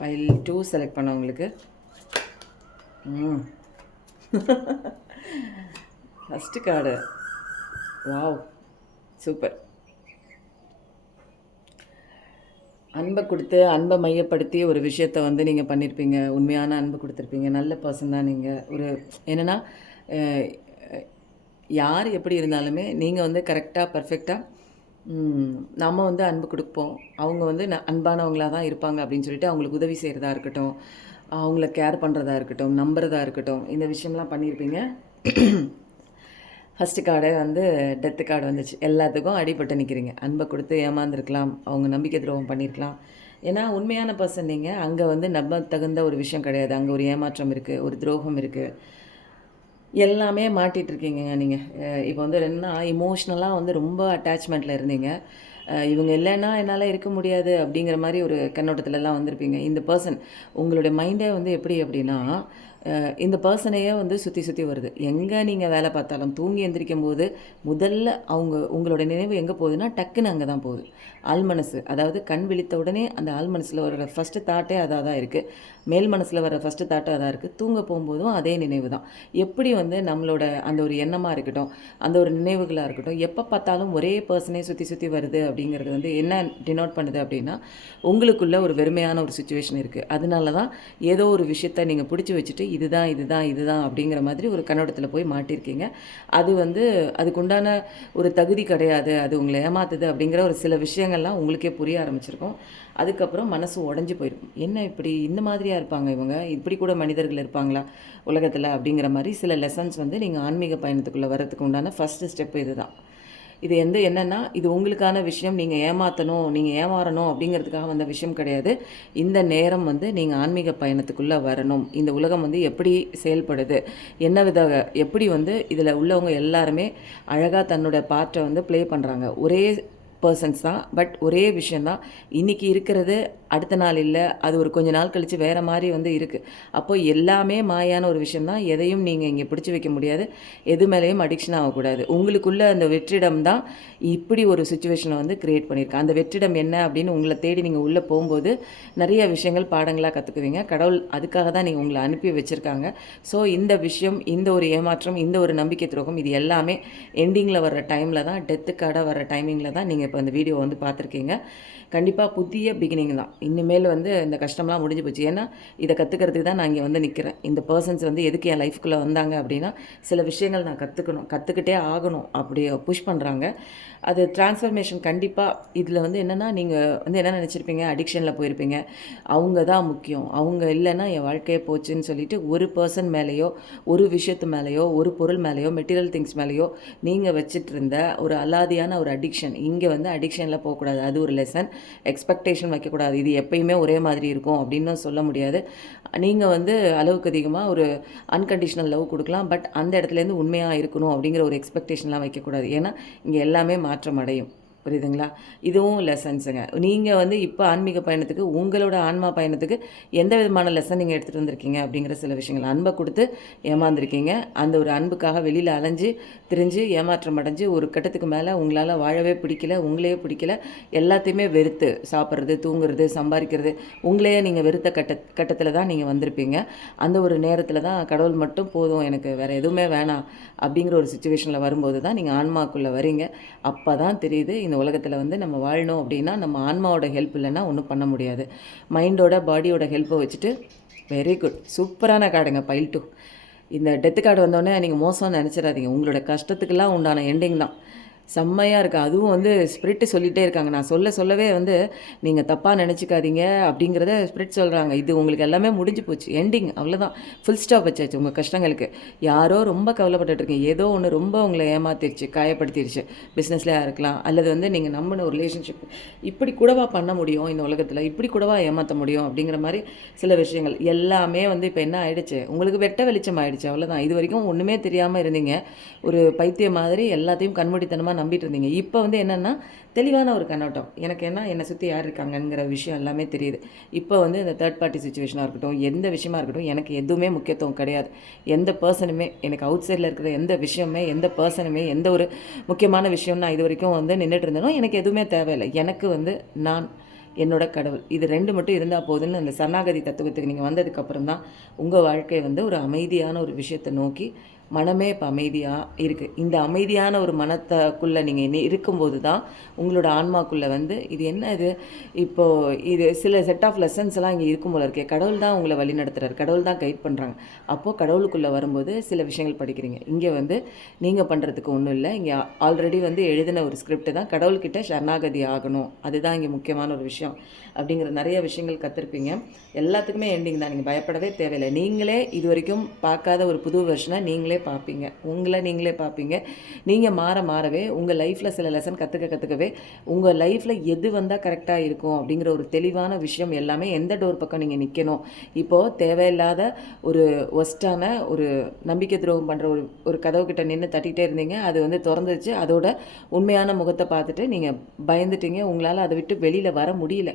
பைல் 2 செலக்ட் பண்ணவங்களுக்கு ஃபஸ்ட்டு கார்டு. Wow, super. அன்பை கொடுத்து அன்பை மையப்படுத்தி ஒரு விஷயத்த வந்து நீங்கள் பண்ணியிருப்பீங்க. உண்மையான அன்பு கொடுத்துருப்பீங்க. நல்ல பர்சன் தான் நீங்கள். ஒரு என்னென்னா, யார் எப்படி இருந்தாலுமே நீங்கள் வந்து கரெக்டாக பர்ஃபெக்டாக நம்ம வந்து அன்பு கொடுப்போம். அவங்க வந்து அன்பானவங்களாக தான் இருப்பாங்க அப்படின்னு சொல்லிட்டு அவங்களுக்கு உதவி செய்கிறதா இருக்கட்டும், அவங்கள கேர் பண்ணுறதா இருக்கட்டும், நம்புறதா இருக்கட்டும், இந்த விஷயம்லாம் பண்ணியிருப்பீங்க. ஃபஸ்ட்டு கார்டே வந்து டெத்து கார்டு வந்துச்சு. எல்லாத்துக்கும் அடிபட்டு நிற்கிறீங்க. அன்பை கொடுத்து ஏமாந்துருக்கலாம், அவங்க நம்பிக்கை துரோகம் பண்ணியிருக்கலாம். ஏன்னா உண்மையான பர்சன் நீங்கள். அங்கே வந்து நம்ப தகுந்த ஒரு விஷயம் கிடையாது. அங்கே ஒரு ஏமாற்றம் இருக்குது, ஒரு துரோகம் இருக்குது, எல்லாமே மாட்டிகிட்ருக்கீங்க நீங்கள். இப்போ வந்து என்னன்னா, இமோஷ்னலாக வந்து ரொம்ப அட்டாச்மெண்ட்டில் இருந்தீங்க. இவங்க இல்லைன்னா என்னால் இருக்க முடியாது அப்படிங்கிற மாதிரி ஒரு கண்ணோட்டத்துலலாம் வந்திருப்பீங்க. இந்த பர்சன் உங்களுடைய மைண்டே வந்து எப்படி அப்படின்னா, இந்த பர்சனையே வந்து சுற்றி சுற்றி வருது. எங்கே நீங்கள் வேலை பார்த்தாலும் தூங்கி எந்திரிக்கும் போது முதல்ல உங்களோட நினைவு எங்கே போகுதுன்னா டக்குன்னு அங்கே தான் போகுது. ஆழ்மனசு, அதாவது கண் விழித்த உடனே அந்த ஆழ்மனசில் வர ஃபஸ்ட்டு தாட்டே அதாக தான் இருக்குது. மேல் மனசில் வர ஃபஸ்ட்டு தாட்டும் அதாக இருக்குது. தூங்க போகும்போதும் அதே நினைவு தான். எப்படி வந்து நம்மளோட அந்த ஒரு எண்ணமாக இருக்கட்டும், அந்த ஒரு நினைவுகளாக இருக்கட்டும், எப்போ பார்த்தாலும் ஒரே பர்சனே சுற்றி சுற்றி வருது அப்படிங்கிறது வந்து என்ன டினோட் பண்ணுது அப்படின்னா, உங்களுக்குள்ள ஒரு வெறுமையான ஒரு சுச்சுவேஷன் இருக்குது. அதனால தான் ஏதோ ஒரு விஷயத்தை நீங்கள் பிடிச்சி வச்சுட்டு இதுதான் இதுதான் இதுதான் அப்படிங்கிற மாதிரி ஒரு கண்ணோட்டத்தில் போய் மாட்டியிருக்கீங்க. அது வந்து அதுக்குண்டான ஒரு தகுதி கிடையாது, அது உங்களை ஏமாத்துது அப்படிங்கிற ஒரு சில விஷயங்கள்லாம் உங்களுக்கே புரிய ஆரம்பிச்சிருக்கும். அதுக்கப்புறம் மனசு உடஞ்சி போயிருக்கும். என்ன இப்படி இந்த மாதிரியாக இருப்பாங்க இவங்க, இப்படி கூட மனிதர்கள் இருப்பாங்களா உலகத்தில் அப்படிங்கிற மாதிரி சில லெசன்ஸ் வந்து நீங்கள் ஆன்மீக பயணத்துக்குள்ளே வரதுக்கு உண்டான ஃபஸ்ட்டு ஸ்டெப் இது தான். இது என்னென்னா, இது உங்களுக்கான விஷயம். நீங்கள் ஏமாற்றணும், நீங்கள் ஏமாறணும் அப்படிங்கிறதுக்காக வந்த விஷயம் கிடையாது. இந்த நேரம் வந்து நீங்கள் ஆன்மீக பயணத்துக்குள்ளே வரணும். இந்த உலகம் வந்து எப்படி செயல்படுது, எப்படி வந்து இதில் உள்ளவங்க எல்லாருமே அழகாக தன்னோட பார்ட்டை வந்து ப்ளே பண்ணுறாங்க. ஒரே பர்சன்ஸ் தான், பட் ஒரே விஷயந்தான். இன்றைக்கி இருக்கிறது அடுத்த நாள் இல்லை, அது ஒரு கொஞ்ச நாள் கழித்து வேறு மாதிரி வந்து இருக்குது. அப்போது எல்லாமே மாயான ஒரு விஷயந்தான். எதையும் நீங்கள் இங்கே பிடிச்சி வைக்க முடியாது, எது மேலேயும் அடிக்ஷன் ஆகக்கூடாது. உங்களுக்குள்ளே அந்த வெற்றிடம் தான் இப்படி ஒரு சுச்சுவேஷனை வந்து க்ரியேட் பண்ணியிருக்கேன். அந்த வெற்றிடம் என்ன அப்படின்னு உங்களை தேடி நீங்கள் உள்ளே போகும்போது நிறைய விஷயங்கள் பாடங்களாக கற்றுக்குவீங்க. கடவுள் அதுக்காக தான் நீங்கள் உங்களை அனுப்பி வச்சுருக்காங்க. ஸோ இந்த விஷயம், இந்த ஒரு ஏமாற்றம், இந்த ஒரு நம்பிக்கை துரோகம், இது எல்லாமே எண்டிங்கில் வர்ற டைமில் தான், டெத்து கார்டாக வர்ற டைமிங்கில் தான் நீங்கள் இப்போ அந்த வீடியோ வந்து பார்த்துருக்கீங்க. கண்டிப்பாக புதிய பிகினிங் தான். இனிமேல் வந்து இந்த கஷ்டம்லாம் முடிஞ்சு போச்சு. ஏன்னா இதை கற்றுக்கிறதுக்கு தான் நான் இங்கே வந்து நிற்கிறேன். இந்த பர்சன்ஸ் வந்து எதுக்கு என் லைஃப்குள்ளே வந்தாங்க அப்படின்னா, சில விஷயங்கள் நான் கற்றுக்கிட்டே ஆகணும் அப்படி புஷ் பண்ணுறாங்க. அது டிரான்ஸ்ஃபர்மேஷன் கண்டிப்பாக. இதில் வந்து என்னென்னா, நீங்கள் வந்து என்ன நினச்சிருப்பீங்க, அடிக்ஷனில் போயிருப்பீங்க. அவங்க தான் முக்கியம், அவங்க இல்லைன்னா என் வாழ்க்கையே போச்சுன்னு சொல்லிட்டு ஒரு பர்சன் மேலேயோ, ஒரு விஷயத்து மேலேயோ, ஒரு பொருள் மேலேயோ, மெட்டீரியல் திங்ஸ் மேலேயோ நீங்கள் வச்சுட்டு இருந்த ஒரு அலாதியான ஒரு அடிக்ஷன். இங்கே வந்து அடிக்ஷனில் போகக்கூடாது. அது ஒரு லெசன். எக்ஸ்பெக்டேஷன் வைக்கக்கூடாது, இது எப்பயுமே ஒரே மாதிரி இருக்கும் அப்படின்னு சொல்ல முடியாது. நீங்கள் வந்து அளவுக்கு அதிகமாக ஒரு அன்கண்டிஷனல் லவ் கொடுக்கலாம், பட் அந்த இடத்துலேருந்து உண்மையாக இருக்கணும் அப்படிங்கிற ஒரு எக்ஸ்பெக்டேஷன்லாம் வைக்கக்கூடாது. ஏன்னா இங்கே எல்லாமே மாற்றம் அடையும். புரியுதுங்களா? இதுவும் லெசன்ஸுங்க. நீங்கள் வந்து இப்போ ஆன்மீக பயணத்துக்கு, உங்களோட ஆன்மா பயணத்துக்கு எந்த விதமான லெசன் நீங்கள் எடுத்துகிட்டு வந்திருக்கீங்க அப்படிங்கிற சில விஷயங்கள். அன்பை கொடுத்து ஏமாந்துருக்கீங்க. அந்த ஒரு அன்புக்காக வெளியில் அலைஞ்சு திரிஞ்சு ஏமாற்றம் அடைஞ்சு ஒரு கட்டத்துக்கு மேலே உங்களால் வாழவே பிடிக்கல, உங்களையே பிடிக்கல, எல்லாத்தையுமே வெறுத்து சாப்பிட்றது, தூங்குறது, சம்பாதிக்கிறது, உங்களையே நீங்கள் வெறுத்த கட்டத்தில் தான் நீங்கள் வந்திருப்பீங்க. அந்த ஒரு நேரத்தில் தான் கடவுள் மட்டும் போதும், எனக்கு வேறு எதுவுமே வேணாம் அப்படிங்கிற ஒரு சுச்சுவேஷனில் வரும்போது தான் நீங்கள் ஆன்மாக்குள்ளே வரீங்க. அப்போ தான் தெரியுது, இந்த உலகத்தில் வந்து நம்ம வாழணும் அப்படின்னா நம்ம ஆன்மாவோட ஹெல்ப் இல்லைன்னா ஒன்றும் பண்ண முடியாது. மைண்டோட பாடியோட ஹெல்ப்பை வச்சுட்டு வெரி குட், சூப்பரான கார்டுங்க பைல் 2. இந்த டெத்து கார்டு வந்தோடனே நீங்கள் மோசம்னு நினச்சிடாதீங்க. உங்களோட கஷ்டத்துக்கெல்லாம் உண்டான எண்டிங் தான். செம்மையாக இருக்குது. அதுவும் வந்து ஸ்பிரிட்டு சொல்லிகிட்டே இருக்காங்க. நான் சொல்லவே வந்து நீங்கள் தப்பாக நினச்சிக்காதீங்க அப்படிங்கிறத ஸ்பிரிட் சொல்கிறாங்க. இது உங்களுக்கு எல்லாமே முடிஞ்சு போச்சு, எண்டிங், அவ்வளோதான், ஃபுல் ஸ்டாப் வச்சாச்சு உங்கள் கஷ்டங்களுக்கு. யாரோ ரொம்ப கவலைப்பட்டுருக்கீங்க, ஏதோ ஒன்று ரொம்ப உங்களை ஏமாத்திடுச்சு, காயப்படுத்திடுச்சு. பிஸ்னஸ்லையாக இருக்கலாம், அல்லது வந்து நீங்கள் நம்பின ஒரு ரிலேஷன்ஷிப். இப்படி கூடவா பண்ண முடியும் இந்த உலகத்தில், இப்படி கூடவா ஏமாற்ற முடியும் அப்படிங்கிற மாதிரி சில விஷயங்கள் எல்லாமே வந்து இப்போ என்ன ஆகிடுச்சு, உங்களுக்கு வெட்ட வெளிச்சம் ஆகிடுச்சு, அவ்வளோதான். இது வரைக்கும் ஒன்றுமே தெரியாமல் இருந்தீங்க, ஒரு பைத்தியம் மாதிரி எல்லாத்தையும் கண்மூடித்தனமாக நம்பிட்டு இருந்தீங்க. இப்போ வந்து என்னென்னா தெளிவான ஒரு கண்ணோட்டம். எனக்கு என்னை சுற்றி யார் இருக்காங்கங்கிற விஷயம் எல்லாமே தெரியுது. இப்போ வந்து இந்த தேர்ட் பார்ட்டி சிச்சுவேஷனாக இருக்கட்டும், எந்த விஷயமா இருக்கட்டும், எனக்கு எதுவுமே முக்கியத்துவம் கிடையாது. எந்த பர்சனுமே எனக்கு அவுட் சைடில் இருக்கிற எந்த விஷயமே, எந்த பர்சனுமே, எந்த ஒரு முக்கியமான விஷயம் நான் இது வரைக்கும் வந்து நின்றுட்டு இருந்தேனோ எனக்கு எதுவுமே தேவையில்லை. எனக்கு வந்து நான், என்னோட கடவுள், இது 2 மட்டும் இருந்தால் போதுன்னு அந்த சரணாகதி தத்துவத்துக்கு நீங்கள் வந்ததுக்கப்புறம் தான் உங்கள் வாழ்க்கை வந்து ஒரு அமைதியான ஒரு விஷயத்தை நோக்கி மனமே இப்போ அமைதியாக இருக்குது. இந்த அமைதியான ஒரு மனத்துக்குள்ளே நீங்கள் இருக்கும்போது தான் உங்களோட ஆன்மாக்குள்ளே வந்து இது என்ன இது இப்போது இது சில செட் ஆஃப் லெசன்ஸ் எல்லாம் இங்கே இருக்கும் போல இருக்கே. கடவுள் தான் உங்களை வழி நடத்துகிறார், கடவுள் தான் கைட் பண்ணுறாங்க. அப்போது கடவுளுக்குள்ளே வரும்போது சில விஷயங்கள் படிக்கிறீங்க. இங்கே வந்து நீங்கள் பண்ணுறதுக்கு ஒன்றும் இல்லை. இங்கே ஆல்ரெடி வந்து எழுதின ஒரு ஸ்கிரிப்ட் தான், கடவுள்கிட்ட சரணாகதி ஆகணும், அதுதான் இங்கே முக்கியமான ஒரு விஷயம் அப்படிங்கிற நிறைய விஷயங்கள் கற்றுருப்பீங்க. எல்லாத்துக்குமே எண்டிங் தான், நீங்கள் பயப்படவே தேவையில்லை. நீங்களே இது வரைக்கும் பார்க்காத ஒரு புது வெர்ஷனை நீங்களே பார்ப்பீங்க, உங்களை நீங்களே பார்ப்பீங்க. நீங்கள் மாறவே உங்கள் லைஃப்பில் சில லெசன் கற்றுக்கவே உங்கள் லைஃப்பில் எது வந்தால் கரெக்டாக இருக்கும் அப்படிங்கிற ஒரு தெளிவான விஷயம் எல்லாமே எந்த டோர் பக்கம் நீங்கள் நிற்கணும். இப்போது தேவையில்லாத ஒரு ஒஸ்ட்டான ஒரு நம்பிக்கை துரோகம் பண்ணுற ஒரு கதவு கிட்ட நின்று தட்டிகிட்டே இருந்தீங்க, அது வந்து திறந்துச்சு. அதோட உண்மையான முகத்தை பார்த்துட்டு நீங்கள் பயந்துட்டீங்க, உங்களால் அதை விட்டு வெளியில் வர முடியல.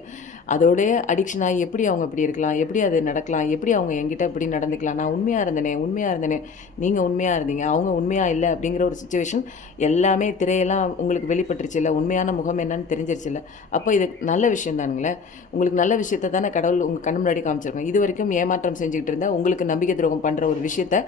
அதோடைய அடிக்ஷன் ஆகி எப்படி அவங்க இப்படி இருக்கலாம், எப்படி அது நடக்கலாம், எப்படி அவங்க என்கிட்ட இப்படி நடந்துக்கலாம், நான் உண்மையாக இருந்தேனே நீங்கள் உண்மையாக இருந்தீங்க, அவங்க உண்மையாக இல்லை அப்படிங்கிற ஒரு சுச்சுவேஷன் எல்லாமே திரையெல்லாம் உங்களுக்கு வெளிப்பட்டுருச்சு இல்லை, உண்மையான முகம் என்னன்னு தெரிஞ்சிருச்சு இல்லை. அப்போ இது நல்ல விஷயம் தானுங்களே, உங்களுக்கு நல்ல விஷயத்தை தானே கடவுள் உங்கள் கண்ணு முன்னாடி காமிச்சிருக்கோம். இது வரைக்கும் ஏமாற்றம் செஞ்சுக்கிட்டு இருந்தால் உங்களுக்கு நம்பிக்கை துரோகம் பண்ணுற ஒரு விஷயத்தை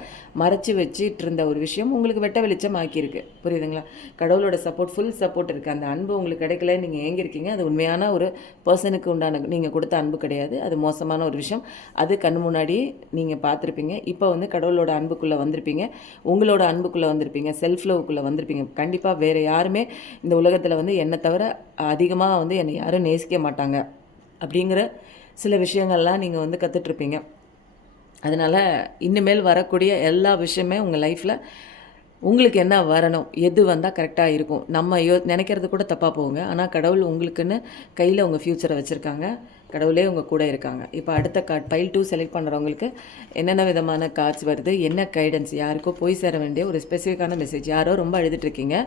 மறைச்சி வச்சுட்டு இருந்த ஒரு விஷயம் உங்களுக்கு வெட்ட வெளிச்சம் ஆக்கியிருக்கு. புரியுதுங்களா? கடவுளோட சப்போர்ட், ஃபுல் சப்போர்ட் இருக்குது. அந்த அன்பு உங்களுக்கு கிடைக்கல, நீங்கள் ஏங்கிருக்கீங்க. அது உண்மையான ஒரு பர்சனுக்கு உண்டான நீங்கள் கொடுத்த அன்பு கிடையாது, அது மோசமான ஒரு விஷயம். அது கண்ணு முன்னாடி நீங்கள் பார்த்துருப்பீங்க. இப்போ வந்து கடவுளோட அன்புக்குள்ளே வந்திருப்பீங்க, உங்களோட அன்புக்குள்ளே வந்திருப்பீங்க, செல்ஃப் லவ்க்குள்ளே வந்திருப்பீங்க. கண்டிப்பாக வேறு யாருமே இந்த உலகத்தில் வந்து என்னை தவிர அதிகமாக வந்து என்னை யாரும் நேசிக்க மாட்டாங்க அப்படிங்கிற சில விஷயங்கள்லாம் நீங்கள் வந்து கற்றுட்ருப்பீங்க. அதனால் இனிமேல் வரக்கூடிய எல்லா விஷயமே உங்கள் லைஃப்பில் உங்களுக்கு என்ன வரணும், எது வந்தால் கரெக்டாக இருக்கும். நம்ம நினைக்கிறது கூட தப்பாக போகுங்க. ஆனால் கடவுள் உங்களுக்குன்னு கையில் உங்கள் ஃப்யூச்சரை வச்சுருக்காங்க, கடவுளே உங்கள் கூட இருக்காங்க. இப்போ அடுத்த கார்டு பைல் 2 செலக்ட் பண்ணுறவங்களுக்கு என்னென்ன விதமான கார்ட்ஸ் வருது, என்ன கைடன்ஸ், யாருக்கோ போய் சேர வேண்டிய ஒரு ஸ்பெசிஃபிக்கான மெசேஜ். யாரோ ரொம்ப அழுதுட்டுருக்கீங்க,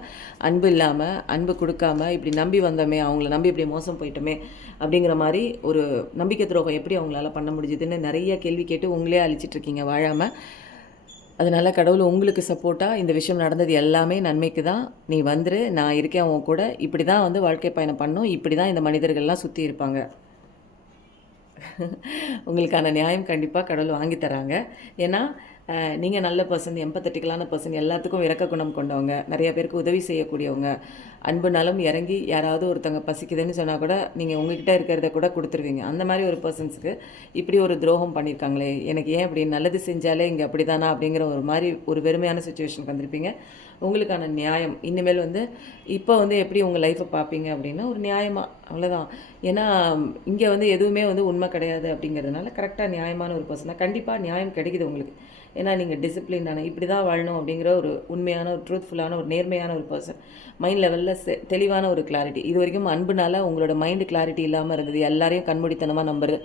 அன்பு இல்லாமல், அன்பு கொடுக்காம, இப்படி நம்பி வந்தோமே, அவங்கள நம்பி இப்படி மோசம் போயிட்டோமே அப்படிங்கிற மாதிரி ஒரு நம்பிக்கை துரோகம் எப்படி அவங்களால பண்ண முடிஞ்சுதுன்னு நிறைய கேள்வி கேட்டு உங்களே அழிச்சிட்ருக்கீங்க வாழாமல். அதனால் கடவுள் உங்களுக்கு சப்போர்ட்டாக இந்த விஷயம் நடந்தது எல்லாமே நன்மைக்கு தான், நீ வந்துரு, நான் இருக்கேன் உன் கூட, இப்படி தான் வந்து வாழ்க்கை பயணம் பண்ணும், இப்படி தான் இந்த மனிதர்கள்லாம் சுற்றி இருப்பாங்க. உங்களுக்கான நியாயம் கண்டிப்பாக கடவுள் வாங்கி தராங்க. ஏன்னா நீங்கள் நல்ல பர்சன், எம்பத்தட்டிக்கலான பர்சன், எல்லாத்துக்கும் இறக்க குணம் கொண்டவங்க, நிறைய பேருக்கு உதவி செய்யக்கூடியவங்க, அன்புனாலும் இறங்கி யாராவது ஒருத்தவங்க பசிக்குதுன்னு சொன்னால் கூட நீங்கள் உங்ககிட்ட இருக்கிறத கூட கொடுத்துருவீங்க. அந்த மாதிரி ஒரு பர்சன்ஸுக்கு இப்படி ஒரு துரோகம் பண்ணியிருக்காங்களே, எனக்கு ஏன் இப்படி நல்லது செஞ்சாலே இங்கே அப்படி தானா அப்படிங்கிற ஒரு மாதிரி ஒரு வெறுமையான சுச்சுவேஷனுக்கு வந்திருப்பீங்க. உங்களுக்கான நியாயம் இனிமேல் வந்து இப்போ வந்து எப்படி உங்கள் லைஃப்பை பார்ப்பீங்க அப்படின்னா ஒரு நியாயமாக, அவ்வளோதான். ஏன்னா இங்கே வந்து எதுவுமே வந்து உண்மை கிடையாது அப்படிங்கிறதுனால கரெக்டாக நியாயமான ஒரு பர்சனாக கண்டிப்பாக நியாயம் கிடைக்குது உங்களுக்கு. ஏன்னா நீங்கள் டிசிப்ளின்டான, இப்படி தான் வாழணும் அப்படிங்கிற ஒரு உண்மையான ஒரு ட்ரூத்ஃபுல்லான ஒரு நேர்மையான ஒரு பர்சன், மைண்ட் லெவலில் தெளிவான ஒரு கிளாரிட்டி. இது வரைக்கும் அன்புனால உங்களோட மைண்டு கிளாரிட்டி இல்லாமல் இருந்தது, எல்லாரையும் கண்மூடித்தனமாக நம்புறது.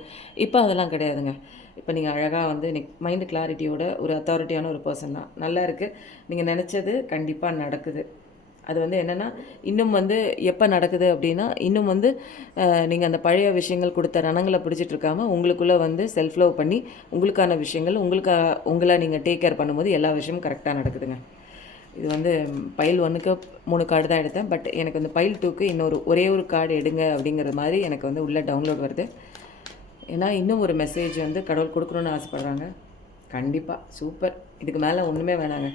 இப்போ அதெல்லாம் கிடையாதுங்க. இப்போ நீங்கள் அழகாக வந்து மைண்டு கிளாரிட்டியோட ஒரு அத்தாரிட்டியான ஒரு பர்சன் தான். நல்லா இருக்குது, நீங்கள் நினச்சது கண்டிப்பாக நடக்குது. அது வந்து என்னென்னா இன்னும் வந்து எப்போ நடக்குது அப்படின்னா, இன்னும் வந்து நீங்கள் அந்த பழைய விஷயங்கள் கொடுத்த ரணங்களை பிடிச்சிட்ருக்காமல் உங்களுக்குள்ளே வந்து செல்ஃப் லவ் பண்ணி உங்களுக்கான விஷயங்கள் உங்களை நீங்கள் டேக் கேர் பண்ணும்போது எல்லா விஷயமும் கரெக்டாக நடக்குதுங்க. இது வந்து பைல் 1க்கு 3 கார்டு தான் எடுத்தேன். பட் எனக்கு வந்து பைல் 2க்கு ஒரே ஒரு கார்டு எடுங்க அப்படிங்கிற மாதிரி எனக்கு வந்து உள்ளே டவுன்லோட் வருது. ஏன்னா இன்னும் ஒரு மெசேஜ் வந்து கடவுள் கொடுக்கணுன்னு ஆசைப்பட்றாங்க. கண்டிப்பாக சூப்பர், இதுக்கு மேலே ஒன்றுமே வேணாங்க.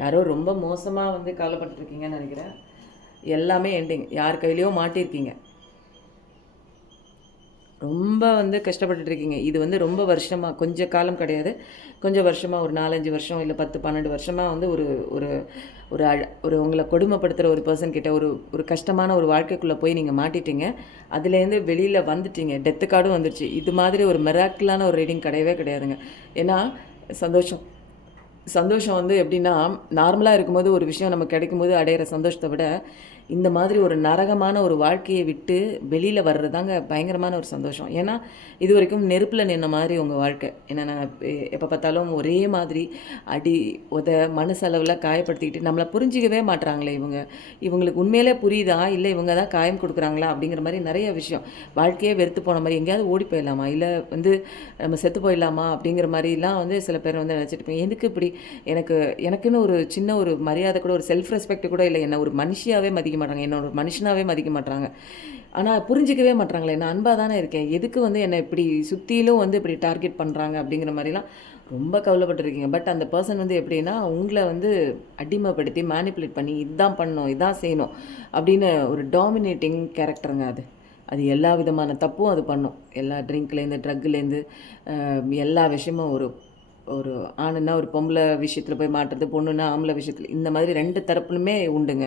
யாரோ ரொம்ப மோசமாக வந்து கவலைப்பட்டுருக்கீங்கன்னு நினைக்கிறேன். எல்லாமே எண்டிங், யார் கையிலையோ மாட்டியிருக்கீங்க, ரொம்ப வந்து கஷ்டப்பட்டுருக்கீங்க. இது வந்து ரொம்ப வருஷமாக, கொஞ்சம் காலம் கிடையாது, கொஞ்சம் வருஷமாக, ஒரு 4-5 வருஷம் இல்லை 10-12 வருஷமாக வந்து ஒரு ஒரு ஒரு ஒரு உங்களை கொடுமைப்படுத்துகிற ஒரு பர்சன் கிட்ட ஒரு கஷ்டமான ஒரு வாழ்க்கைக்குள்ளே போய் நீங்கள் மாட்டிட்டீங்க. அதுலேருந்து வெளியில் வந்துட்டீங்க, டெத்து கார்டும் வந்துடுச்சு. இது மாதிரி ஒரு மிராக்கிளான ஒரு ரீடிங் கிடையவே கிடையாதுங்க. ஏன்னா சந்தோஷம், சந்தோஷம் வந்து எப்படின்னா, நார்மலா இருக்கும்போது ஒரு விஷயம் நமக்கு கிடைக்கும்போது அடையிற சந்தோஷத்த விட, இந்த மாதிரி ஒரு நரகமான ஒரு வாழ்க்கைய விட்டு வெளியில வர்றது தாங்க பயங்கரமான ஒரு சந்தோஷம். ஏன்னா, இதுவரைக்கும் நெருப்புல நின்ன மாரி உங்க வாழ்க்கை. ஏன்னா, நான் எப்ப பார்த்தாலும் ஒரே மாதிரி அடி, உத, மனசளவுல காயப்படுத்திக்கிட்டு நம்மள புரிஞ்சுக்கவே மாட்றாங்களே இவங்க. இவங்களுக்கு உண்மையிலே புரியுதா? இல்ல இவங்க தான் காயம் குடுக்குறாங்களா? அப்படிங்கிற மாரி நெறைய விஷயம். வாழ்க்கையே வெறுத்து போன மாரி எங்கேயாவது ஓடி போயிடலாமா? இல்ல வந்து நம்ம செத்து போயிடலாமா? அப்படிங்கிற மாரிலாம் வந்து சில பேர் வந்து நெனச்சிட்டு இருப்பேன். எதுக்கு இப்படி எனக்கு எனக்குன்னு ஒரு சின்ன ஒரு மரியாதை கூட, ஒரு செல்ஃப் ரெஸ்பெக்ட் கூட இல்ல. என்ன ஒரு மனுஷியாவே மதிக்க மாட்றாங்க. என்ன ஒரு மனுஷனாவே மதிக்க மாட்றாங்க. ஆனா புரிஞ்சுக்கவே மாட்றாங்களே! நான் அன்பா தானே இருக்கேன். எதுக்கு வந்து என்ன இப்படி சுத்திலும் வந்து இப்படி டார்கெட் பண்றாங்க அப்படிங்கிற மாரிலாம் ரொம்ப கவலைப்பட்டுருக்கீங்க. பட் அந்த பெர்சன் வந்து எப்படின்னா, உங்கள வந்து அடிமைப்படுத்தி மேனிபுலேட் பண்ணி இதான் பண்ணணும், இதான் செய்யணும் அப்படின்னு ஒரு டாமினேட்டிங் கேரக்டருங்க அது. அது எல்லா விதமான தப்பும் அது பண்ணும். எல்லா ட்ரிங்க்லேருந்து, ட்ரக்குலேருந்து எல்லா விஷயமும் ஒரு ஒரு ஆணுன்னா ஒரு பொம்பள விஷயத்துல போய் மாட்டுறது, பொண்ணுன்னா ஆம்பள விஷயத்துல இந்த மாதிரி 2 தரப்புலுமே உண்டுங்க.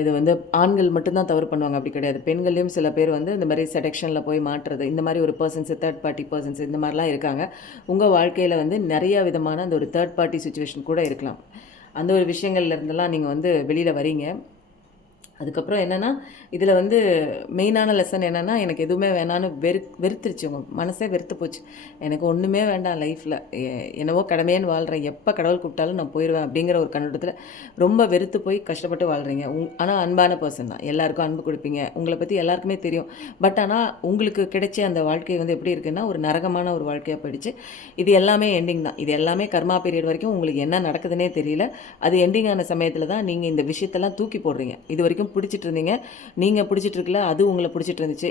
இது வந்து ஆண்கள் மட்டும் தான் தவறு பண்ணுவாங்க அப்படி கிடையாது. பெண்கள்லயும் சில பேர் வந்து இந்த மாரி செடக்ஷன்ல போய் மாட்டுறது, இந்த மாரி ஒரு பெர்சன்ஸ், தேர்ட் பார்ட்டி பெர்சன்ஸ் இந்த மாரிலாம் இருக்காங்க. உங்க வாழ்க்கையில வந்து நெறைய விதமான அந்த ஒரு தேர்ட் பார்ட்டி சிச்சுவேஷன் கூட இருக்கலாம். அந்த ஒரு விஷயங்கள்ல இருந்தெல்லாம் நீங்க வந்து வெளியில வரீங்க. அதுக்கப்புறம் என்னன்னா, இதில வந்து மெயினான லெசன் என்னன்னா, எனக்கு எதுவுமே வேணான்னு வெறுத்துருச்சு. உங்க மனசே வெறுத்து போச்சு. எனக்கு ஒண்ணுமே வேண்டாம் லைஃப்ல. என்னவோ கடமையேன்னு வாழ்றேன். எப்ப கடவுள் கூப்பிட்டாலும் நான் போயிருவேன் அப்படிங்கிற ஒரு கண்ணோட்டத்தில ரொம்ப வெறுத்து போய் கஷ்டப்பட்டு வாழ்றீங்க. ஆனா அன்பான பெர்சன் தான். எல்லாருக்கும் அன்பு குடுப்பீங்க. உங்கள பத்தி எல்லாருக்குமே தெரியும். பட் ஆனா உங்களுக்கு கிடைச்ச அந்த வாழ்க்கை வந்து எப்படி இருக்குன்னா, ஒரு நரகமான ஒரு வாழ்க்கையா போயிடுச்சு. இது எல்லாமே எண்டிங் தான். இது எல்லாமே கர்மா பீரியட் வரைக்கும் உங்களுக்கு என்ன நடக்குதுன்னே தெரியல. அது எண்டிங் ஆன சமயத்தில தான் நீங்க இந்த விஷயத்தெல்லாம் தூக்கி போடுறீங்க. இதுவரைக்கும் பிடிச்சிட்டு இருந்தீங்க. நீங்க பிடிச்சிட்டு இருக்கல, அது உங்கள பிடிச்சிட்டு இருந்துச்சு.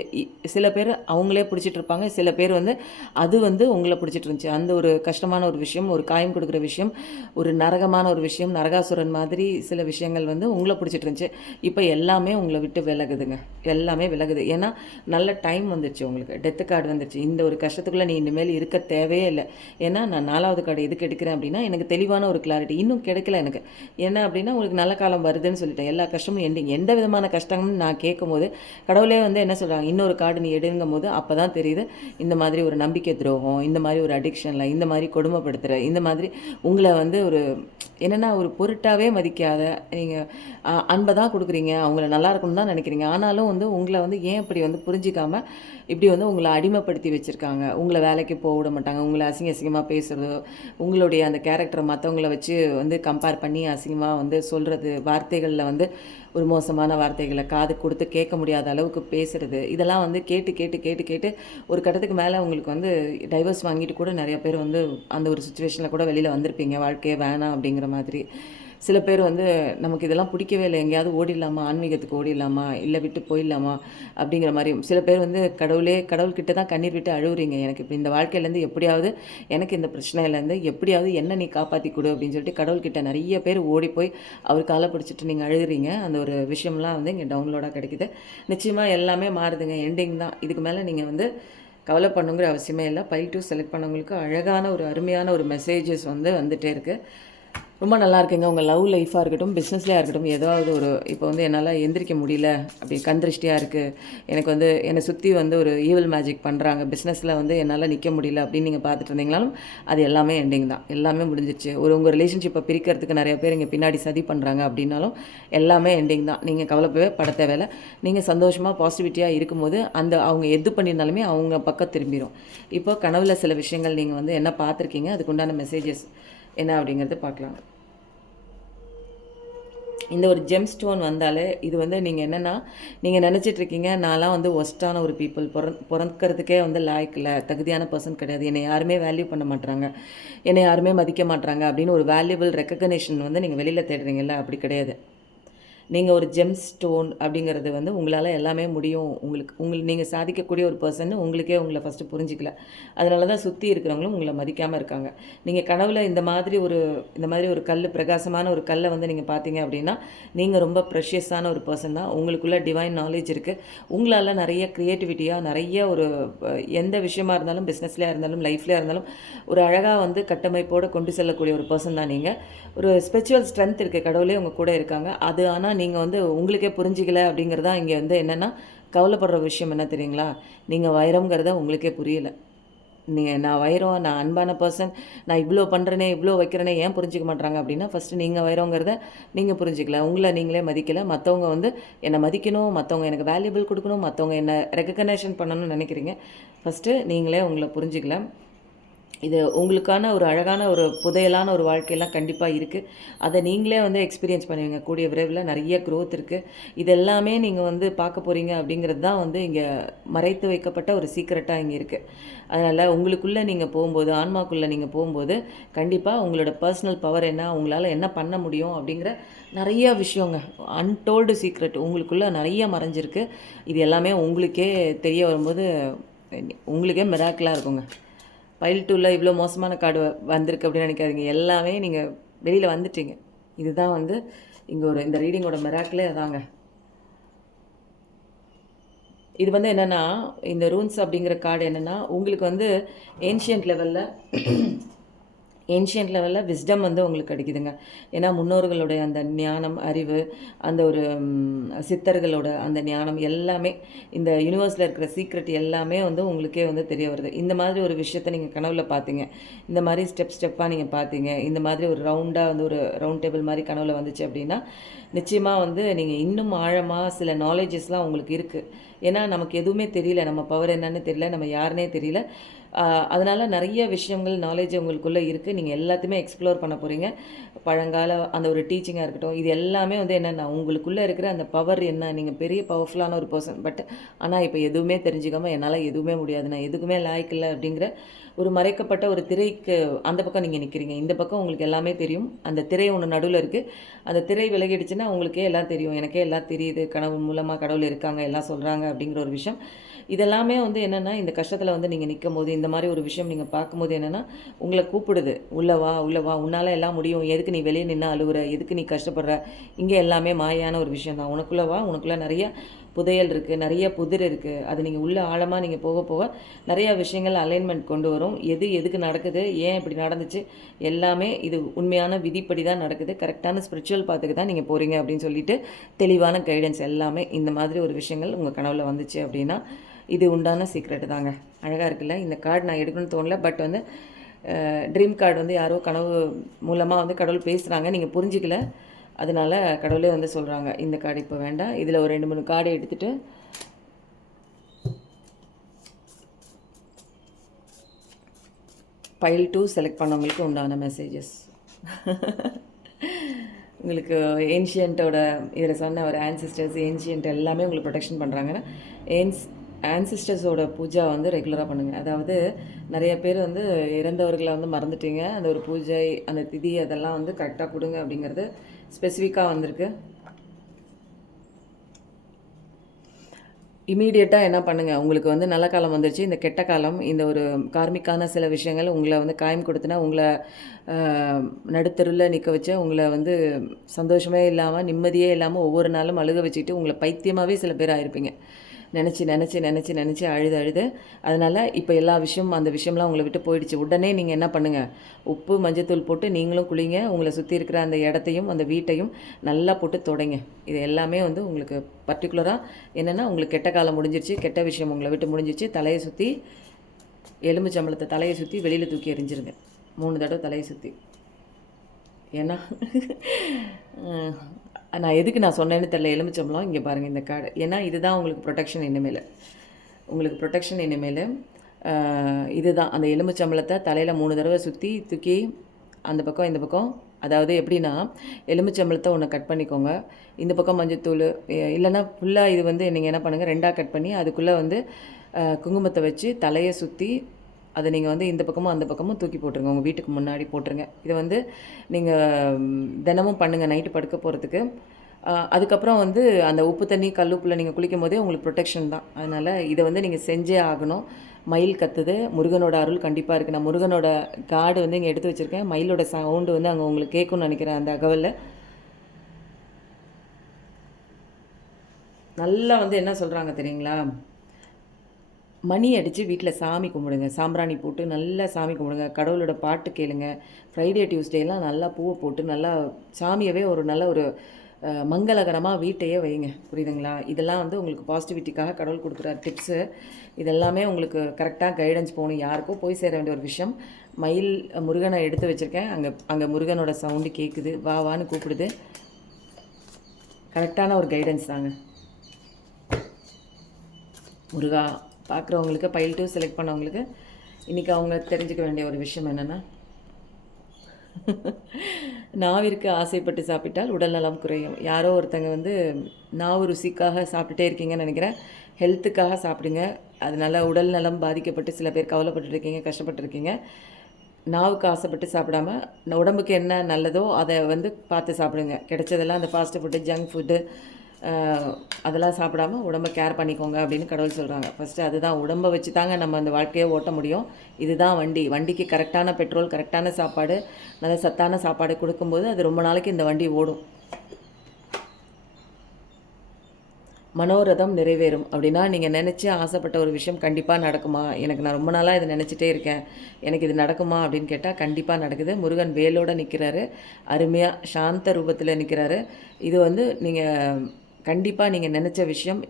சில பேர் அவங்களே பிடிச்சிட்டு இருப்பாங்க. சில பேர் வந்து அது வந்து உங்கள பிடிச்சிட்டு இருந்துச்சு. அந்த ஒரு கஷ்டமான ஒரு விஷயம், ஒரு காயம் கொடுக்குற விஷயம், ஒரு நரகமான ஒரு விஷயம், நரகாசுரன் மாதிரி சில விஷயங்கள் வந்து உங்கள பிடிச்சிட்டு இருந்துச்சு. இப்ப எல்லாமே உங்கள விட்டு விலகுதுங்க. எல்லாமே விலகுது. ஏன்னா, நல்ல டைம் வந்துருச்சு உங்களுக்கு. டெத் கார்டு வந்துருச்சு. இந்த ஒரு கஷ்டத்துக்குள்ள நீ இனிமேல் இருக்க தேவையே இல்ல. ஏன்னா, நான் 4வது கார்டு எதுக்கு எடுக்கிறேன் அப்படின்னா, எனக்கு தெளிவான ஒரு கிளாரிட்டி. இன்னும் கிடைக்கல எனக்கு. என்ன அப்படின்னா, உங்களுக்கு நல்ல காலம் வருதுன்னு சொல்லிட்டேன். எல்லா கஷ்டமும் எண்டிங். எந்த விதமான கஷ்டம்னு நான் கேட்கும்போது, கடவுளே வந்து என்ன சொல்றாங்க, இன்னொரு கார்டு நீ எடுங்கும்போது அப்பதான் தெரியுது, இந்த மாதிரி ஒரு நம்பிக்கை துரோகம், இந்த மாதிரி ஒரு அடிக்ஷன்ல, இந்த மாதிரி கொடுமைப்படுத்துற, இந்த மாதிரி உங்கள வந்து ஒரு என்னன்னா ஒரு பொருட்டாவே மதிக்காத, நீங்க அன்ப தான் குடுக்குறீங்க, அவங்கள நல்லா இருக்கணும்னு தான் நெனைக்கிறீங்க. ஆனாலும் வந்து உங்கள வந்து ஏன் இப்படி வந்து புரிஞ்சுக்காம, இப்படி வந்து உங்கள அடிமைப்படுத்தி வச்சிருக்காங்க. உங்கள வேலைக்கு போ விட மாட்டாங்க. உங்கள அசிங்கமா பேசுறதோ, உங்களுடைய அந்த கேரக்டர மத்தவங்கள வச்சு வந்து கம்பேர் பண்ணி அசிங்கமா வந்து சொல்றது, வார்த்தைகள்ல வந்து ஒரு மோசமான வார்த்தைகள காது குடுத்து கேட்க முடியாத அளவுக்கு பேசுறது, இதெல்லாம் வந்து கேட்டு, கேட்டு, கேட்டு, கேட்டு ஒரு கட்டத்துக்கு மேல உங்களுக்கு வந்து டைவர்ஸ் வாங்கிட்டு கூட நெறைய பேர் வந்து அந்த ஒரு சிச்சுவேஷன்ல கூட வெளில வந்திருப்பீங்க. வாழ்க்கையே வேணாம் அப்படிங்கிற மாதிரி. சில பேர் வந்து நமக்கு இதெல்லாம் பிடிக்கவே இல்ல. எங்கேயாவது ஓடிடலாமா? ஆன்மீகத்துக்கு ஓடிடலாமா? இல்ல விட்டு போயிடலாமா? அப்படிங்கிற மாரி. சில பேர் வந்து கடவுள்கிட்ட தான் கண்ணீர் விட்டு அழுவுறீங்க. எனக்கு இப்ப இந்த வாழ்க்கையிலேருந்து எப்படியாவது எனக்கு இந்த பிரச்சனையிலேருந்து எப்படியாவது என்ன நீ காப்பாத்தி குடு அப்படின்னு சொல்லிட்டு கடவுள்கிட்ட நெறைய பேர் ஓடி போய் அவர் கால பிடிச்சிட்டு நீங்க அழுகுறீங்க. அந்த ஒரு விஷயம்லாம் வந்து இங்க டவுன்லோடா கிடைக்குது. நிச்சயமா எல்லாமே மாறுதுங்க. எண்டிங் தான். இதுக்கு மேல நீங்க வந்து கவலை பண்ணணுங்கிற அவசியமே இல்ல. பைல் 2 செலக்ட் பண்ணவங்களுக்கு அழகான ஒரு அருமையான ஒரு மெசேஜஸ் வந்து வந்துட்டே இருக்கு. ரொம்ப நல்லா இருக்குங்க. உங்க லவ் லைஃபா இருக்கட்டும், பிசினஸ்லயா இருக்கட்டும், ஏதாவது ஒரு இப்போ வந்து என்னால எந்திரிக்க முடியல. அப்படி கண் திருஷ்டியா இருக்கு. எனக்கு வந்து என்னை சுத்தி வந்து ஒரு ஈவில் மேஜிக் பண்றாங்க. பிசினஸ்ல வந்து என்னால நிக்க முடியல அப்படின்னு நீங்க பார்த்துட்டு இருந்தீங்கனாலும், அது எல்லாமே எண்டிங் தான். எல்லாமே முடிஞ்சிருச்சு. உங்க ரிலேஷன்ஷிப்பை பிரிக்கிறதுக்கு நெறைய பேர் இங்க பின்னாடி சதி பண்றாங்க அப்படின்னாலும், எல்லாமே எண்டிங் தான். நீங்க கவலைப்படவே பட தேவையில்ல. நீங்க சந்தோஷமா, பாசிட்டிவிட்டியா இருக்கும்போது, அந்த அவங்க எது பண்ணியிருந்தாலுமே அவங்க பக்கம் திரும்பிரும். இப்போ கனவுல சில விஷயங்கள் நீங்க வந்து என்ன பார்த்துருக்கீங்க, அதுக்குண்டான மெசேஜஸ் என்ன அப்படிங்கிறத பார்க்கலாம். இந்த ஒரு ஜெம் ஸ்டோன் வந்தாலே இது வந்து நீங்கள் என்னென்னா நீங்கள் நினச்சிட்ருக்கீங்க நான்லாம் வந்து ஒஸ்ட்டான ஒரு பீப்புள் பிறக்கிறதுக்கே வந்து லாய்க்கு இல்லை, தகுதியான பர்சன் கிடையாது, என்னை யாருமே வேல்யூ பண்ண மாட்டாங்க, என்னை யாருமே மதிக்க மாட்டாங்க அப்படின்னு ஒரு வேல்யூபிள் ரெக்கக்னேஷன் வந்து நீங்கள் வெளியில் தேடுறீங்கல்ல, அப்படி கிடையாது. நீங்கள் ஒரு ஜெம் ஸ்டோன் அப்படிங்கிறது வந்து உங்களால் எல்லாமே முடியும், நீங்கள் சாதிக்கக்கூடிய ஒரு பர்சன் உங்களுக்கே உங்களை ஃபஸ்ட்டு புரிஞ்சிக்கல. அதனால தான் சுற்றி இருக்கிறவங்களும் உங்களை மதிக்காமல் இருக்காங்க. நீங்கள் கனவுல இந்த மாதிரி ஒரு கல், பிரகாசமான ஒரு கல்லை வந்து நீங்கள் பார்த்தீங்க அப்படின்னா நீங்கள் ரொம்ப ப்ரெஷியஸான ஒரு பர்சன் தான். உங்களுக்குள்ள டிவைன் நாலேஜ் இருக்குது. உங்களால் நிறைய க்ரியேட்டிவிட்டியாக நிறைய ஒரு எந்த விஷயமா இருந்தாலும், பிஸ்னஸ்லையாக இருந்தாலும், லைஃப்லையாக இருந்தாலும் ஒரு அழகாக வந்து கட்டமைப்போடு கொண்டு செல்லக்கூடிய ஒரு பர்சன் தான் நீங்கள். ஒரு ஸ்பிரிச்சுவல் ஸ்ட்ரென்த் இருக்குது, கடவுளே உங்கள் கூட இருக்காங்க. அது ஆனால் நீங்கள் வந்து உங்களுக்கே புரிஞ்சிக்கல அப்படிங்கிறது தான் இங்கே வந்து என்னென்னா கவலைப்படுற விஷயம் என்ன தெரியுங்களா? நீங்கள் வைரம்ங்கிறத உங்களுக்கே புரியல. நான் வைரம், நான் அன்பான பர்சன், நான் இவ்வளோ பண்ணுறேனே, இவ்வளோ வைக்கிறேனே ஏன் புரிஞ்சிக்க மாட்றாங்க அப்படின்னா, ஃபஸ்ட்டு நீங்கள் வைரங்கிறத நீங்கள் புரிஞ்சிக்கல. உங்களை நீங்களே மதிக்கல. மற்றவங்க வந்து என்னை மதிக்கணும், மற்றவங்க எனக்கு வேல்யூபிள் கொடுக்கணும், மற்றவங்க என்னை ரெகக்னேஷன் பண்ணணும்னு நினைக்கிறீங்க. ஃபஸ்ட்டு நீங்களே உங்களை புரிஞ்சிக்கல. இது உங்களுக்கான ஒரு அழகான ஒரு புதையலான ஒரு வாழ்க்கையெல்லாம் கண்டிப்பாக இருக்குது. அதை நீங்களே வந்து எக்ஸ்பீரியன்ஸ் பண்ணுவீங்க. கூடிய விரைவில் நிறைய க்ரோத் இருக்குது. இது எல்லாமே நீங்கள் வந்து பார்க்க போகிறீங்க அப்படிங்கிறது தான் வந்து இங்கே மறைத்து வைக்கப்பட்ட ஒரு சீக்ரெட்டாக இங்கே இருக்குது. அதனால் உங்களுக்குள்ளே நீங்கள் போகும்போது, ஆன்மாக்குள்ளே நீங்கள் போகும்போது கண்டிப்பாக உங்களோட பர்சனல் பவர் என்ன, உங்களால் என்ன பண்ண முடியும் அப்படிங்கிற நிறைய விஷயங்க, அன்டோல்டு சீக்ரெட் உங்களுக்குள்ளே நிறைய மறைஞ்சிருக்கு. இது எல்லாமே உங்களுக்கே தெரிய வரும்போது உங்களுக்கே மிராக்கிளாக இருக்குங்க. பைல் 2ல் இவ்வளோ மோசமான கார்டு வந்திருக்கு அப்படின்னு நினைக்காதீங்க. எல்லாமே நீங்கள் வெளியில் வந்துட்டீங்க. இதுதான் வந்து இங்கே இந்த ரீடிங்கோட மிராக்கிளே அதாங்க. இது வந்து என்னென்னா, இந்த ரூன்ஸ் அப்படிங்கிற கார்டு என்னென்னா, உங்களுக்கு வந்து ஏன்ஷியன்ட் லெவலில் விஸ்டம் வந்து உங்களுக்கு கிடைக்குதுங்க. ஏன்னா முன்னோர்களுடைய அந்த ஞானம், அறிவு, அந்த ஒரு சித்தர்களோட அந்த ஞானம் எல்லாமே, இந்த யூனிவர்ஸில் இருக்கிற சீக்ரெட் எல்லாமே வந்து உங்களுக்கே வந்து தெரிய வருது. இந்த மாதிரி ஒரு விஷயத்தை நீங்கள் கனவுல பார்த்தீங்க, இந்த மாதிரி ஸ்டெப்பாக நீங்கள் பார்த்தீங்க, இந்த மாதிரி ஒரு ரவுண்டாக வந்து ஒரு ரவுண்ட் டேபிள் மாதிரி கனவுல வந்துச்சு அப்படின்னா, நிச்சயமாக வந்து நீங்கள் இன்னும் ஆழமாக சில நாலேஜஸ்லாம் உங்களுக்கு இருக்குது. ஏன்னா நமக்கு எதுவுமே தெரியல, நம்ம பவர் என்னன்னு தெரியல, நம்ம யாருன்னே தெரியல. அதனால் நிறைய விஷயங்கள் நாலேஜ் உங்களுக்குள்ளே இருக்குது. நீங்கள் எல்லாத்தையுமே எக்ஸ்ப்ளோர் பண்ண போகிறீங்க. பழங்கால அந்த ஒரு டீச்சிங்காக இருக்கட்டும், இது எல்லாமே வந்து என்னென்னா உங்களுக்குள்ளே இருக்கிற அந்த பவர் என்ன, நீங்கள் பெரிய பவர்ஃபுல்லான ஒரு பர்சன். பட் ஆனால் இப்போ எதுவுமே தெரிஞ்சுக்காமல் என்னால் எதுவுமே முடியாது, நான் எதுக்குமே லாய்க்கு இல்லை அப்படிங்கிற ஒரு மறைக்கப்பட்ட ஒரு திரைக்கு அந்த பக்கம் நீங்கள் நிற்கிறீங்க. இந்த பக்கம் உங்களுக்கு எல்லாமே தெரியும். அந்த திரை ஒன்று நடுவில் இருக்குது. அந்த திரை விலகிடுச்சுன்னா உங்களுக்கே எல்லாம் தெரியும். எனக்கே எல்லாம் தெரியுது, கனவு மூலமாக கடவுள் இருக்காங்க, எல்லாம் சொல்கிறாங்க அப்படிங்கிற ஒரு விஷயம். இதெல்லாமே வந்து என்னென்னா, இந்த கஷ்டத்தில் வந்து நீங்கள் நிற்கும் போது, இந்த மாதிரி ஒரு விஷயம் நீங்கள் பார்க்கும்போது என்னென்னா, உங்களை கூப்பிடுது, உள்ளே வா, உன்னால் எல்லாம் முடியும், எதுக்கு நீ வெளியே நின்று அழுகுற, எதுக்கு நீ கஷ்டப்படுற, இங்கே எல்லாமே மாயான ஒரு விஷயம் தான், உனக்குள்ளே வா, உனக்குள்ளே நிறைய புதையல் இருக்குது, நிறைய புதிர் இருக்குது. அது நீங்கள் உள்ளே ஆழமாக நீங்கள் போக போக நிறையா விஷயங்கள் அலைன்மெண்ட் கொண்டு வரும். எதுக்கு நடக்குது, ஏன் இப்படி நடந்துச்சு, எல்லாமே இது உண்மையான விதிப்படி தான் நடக்குது, கரெக்டான ஸ்பிரிச்சுவல் பாத்துக்கு தான் நீங்கள் போகிறீங்க அப்படின்னு சொல்லிட்டு தெளிவான கைடன்ஸ் எல்லாமே இந்த மாதிரி ஒரு விஷயங்கள் உங்கள் கனவில் வந்துச்சு அப்படின்னா இது உண்டான சீக்ரெட்டு தாங்க. அழகாக இருக்குல்ல? இந்த கார்டு நான் எடுக்கணும்னு தோணல. பட் வந்து ட்ரீம் கார்டு வந்து யாரோ கனவு மூலமாக வந்து கடவுள் பேசுகிறாங்க, நீங்கள் புரிஞ்சிக்கல, அதனால் கடவுளே வந்து சொல்கிறாங்க இந்த கார்டு இப்போ வேண்டாம், இதில் ஒரு 2-3 கார்டு எடுத்துகிட்டு பைல் 2 செலக்ட் பண்ணவங்களுக்கு உண்டான மெசேஜஸ். உங்களுக்கு ஏன்ஷியண்ட்டோட இதில் சொன்ன ஒரு ஆன்சிஸ்டர்ஸ், ஏன்ஷியண்ட் எல்லாமே உங்களுக்கு ப்ரொடெக்ஷன் பண்ணுறாங்கன்னா ஆன்சிஸ்டர்ஸோட பூஜா வந்து ரெகுலராக பண்ணுங்கள். அதாவது நிறைய பேர் வந்து இறந்தவர்களை வந்து மறந்துட்டீங்க, அந்த ஒரு பூஜை, அந்த திதி அதெல்லாம் வந்து கரெக்டாக கொடுங்க அப்படிங்கிறது ஸ்பெசிஃபிக்காக வந்திருக்கு. இமீடியட்டாக என்ன பண்ணுங்கள், உங்களுக்கு வந்து நல்ல காலம் வந்துருச்சு, இந்த கெட்ட காலம், இந்த ஒரு கார்மிக்கான சில விஷயங்கள் உங்களை வந்து காயம் கொடுத்துனா, உங்களை நடுத்தருவில் நிற்க வச்ச, உங்களை வந்து சந்தோஷமே இல்லாமல் நிம்மதியே இல்லாமல் ஒவ்வொரு நாளும் அழுக வச்சுக்கிட்டு உங்களை பைத்தியமாகவே சில பேர் ஆயிருப்பீங்க. நினச்சி அழுது. அதனால் இப்போ எல்லா விஷயம் அந்த விஷயம்லாம் உங்களை விட்டு போயிடுச்சு. உடனே நீங்கள் என்ன பண்ணுங்கள், உப்பு மஞ்சத்தூள் போட்டு நீங்களும் குளிங்க, உங்களை சுற்றி இருக்கிற அந்த இடத்தையும் அந்த வீட்டையும் நல்லா போட்டு தொடைங்க. இது எல்லாமே வந்து உங்களுக்கு பர்டிகுலராக என்னென்னா, உங்களுக்கு கெட்ட காலம் முடிஞ்சிருச்சு, கெட்ட விஷயம் உங்களை விட்டு முடிஞ்சிருச்சு. தலையை சுற்றி எலும்புச்சம்பளத்தை தலையை சுற்றி வெளியில் தூக்கி எறிஞ்சிருங்க 3 தடவை தலையை சுற்றி. ஏன்னா நான் எதுக்கு நான் சொன்னேன்னு தெரியல, எலுமிச்சம்பழம் இங்கே பாருங்கள் இந்த கார்டு. ஏன்னா இதுதான் உங்களுக்கு ப்ரொடெக்ஷன் இனிமேல். இதுதான் அந்த எலுமிச்சம்பழத்தை தலையில் 3 தடவை சுற்றி தூக்கி அந்த பக்கம் இந்த பக்கம். அதாவது எப்படின்னா, எலுமிச்சம்பழத்தை ஒன்று கட் பண்ணிக்கோங்க, இந்த பக்கம் மஞ்சத்தூள், இல்லைன்னா ஃபுல்லாக இது வந்து நீங்கள் என்ன பண்ணுங்கள், 2ஆக கட் பண்ணி அதுக்குள்ளே வந்து குங்குமத்தை வச்சு தலையை சுற்றி அதை நீங்கள் வந்து இந்த பக்கமும் அந்த பக்கமும் தூக்கி போட்டுருங்க, உங்கள் வீட்டுக்கு முன்னாடி போட்டுருங்க. இதை வந்து நீங்கள் தினமும் பண்ணுங்கள் நைட்டு படுக்க போகிறதுக்கு. அதுக்கப்புறம் வந்து அந்த உப்பு தண்ணி கல்லுப்பில் நீங்கள் குளிக்கும் போதே உங்களுக்கு ப்ரொடெக்ஷன் தான். அதனால் இதை வந்து நீங்கள் செஞ்சே ஆகணும். மயில் கத்துது, முருகனோட அருள் கண்டிப்பாக இருக்குது. நான் முருகனோட கார்டு வந்து இங்கே எடுத்து வச்சுருக்கேன். மயிலோட சவுண்டு வந்து அங்கே உங்களுக்கு கேட்கும்னு நினைக்கிறேன். அந்த அகவலில் நல்லா வந்து என்ன சொல்கிறாங்க தெரியுங்களா, மணி அடித்து வீட்டில் சாமி கும்பிடுங்க, சாம்பிராணி போட்டு நல்லா சாமி கும்பிடுங்க, கடவுளோட பாட்டு கேளுங்க. ஃப்ரைடே டியூஸ்டேலாம் நல்லா பூவை போட்டு நல்லா சாமியவே ஒரு நல்ல ஒரு மங்களகரமாக வீட்டையே வைங்க. புரியுதுங்களா? இதெல்லாம் வந்து உங்களுக்கு பாசிட்டிவிட்டிக்காக கடவுள் கொடுக்குற டிப்ஸு. இதெல்லாமே உங்களுக்கு கரெக்டாக கைடன்ஸ் போகணும். யாருக்கோ போய் சேர வேண்டிய ஒரு விஷயம். மயில் முருகனை எடுத்து வச்சுருக்கேன். அங்கே அங்கே முருகனோட சவுண்டு கேட்குது. வா வான்னு கூப்பிடுது. கரெக்டான ஒரு கைடன்ஸ் தாங்க. முருகா பார்க்குறவங்களுக்கு பைல் 2 செலக்ட் பண்ணவங்களுக்கு இன்றைக்கி அவங்க தெரிஞ்சுக்க வேண்டிய ஒரு விஷயம் என்னென்னா, நாவிற்கு ஆசைப்பட்டு சாப்பிட்டால் உடல் நலம் குறையும். யாரோ ஒருத்தங்க வந்து நாவு ருசிக்காக சாப்பிட்டுட்டே இருக்கீங்கன்னு நினைக்கிறேன். ஹெல்த்துக்காக சாப்பிடுங்க. அதனால் உடல் நலம் பாதிக்கப்பட்டு சில பேர் கவலைப்பட்டுருக்கீங்க, கஷ்டப்பட்டுருக்கீங்க. நாவுக்கு ஆசைப்பட்டு சாப்பிடாம உடம்புக்கு என்ன நல்லதோ அதை வந்து பார்த்து சாப்பிடுங்க. கிடைச்சதெல்லாம் அந்த ஃபாஸ்ட் ஃபுட்டு, ஜங்க் ஃபுட்டு அதெல்லாம் சாப்பிடாம உடம்பை கேர் பண்ணிக்கோங்க அப்படின்னு கடவுள் சொல்கிறாங்க. ஃபஸ்ட்டு அதுதான், உடம்பை வச்சு தாங்க நம்ம அந்த வாழ்க்கையை ஓட்ட முடியும். இதுதான் வண்டி. வண்டிக்கு கரெக்டான பெட்ரோல், கரெக்டான சாப்பாடு, நல்ல சத்தான சாப்பாடு கொடுக்கும்போது அது ரொம்ப நாளைக்கு இந்த வண்டி ஓடும். மனோரதம் நிறைவேறும் அப்படின்னா, நீங்கள் நினச்சி ஆசைப்பட்ட ஒரு விஷயம் கண்டிப்பாக நடக்குமா? நான் ரொம்ப நாளாக இதை நினச்சிட்டே இருக்கேன், எனக்கு இது நடக்குமா அப்படின்னு கேட்டால் கண்டிப்பாக நடக்குது. முருகன் வேலோடு நிற்கிறாரு, அருமையாக சாந்த ரூபத்தில் நிற்கிறாரு. இது வந்து நீங்கள் கண்டிப்பாக நீங்கள் நினச்ச விஷயம்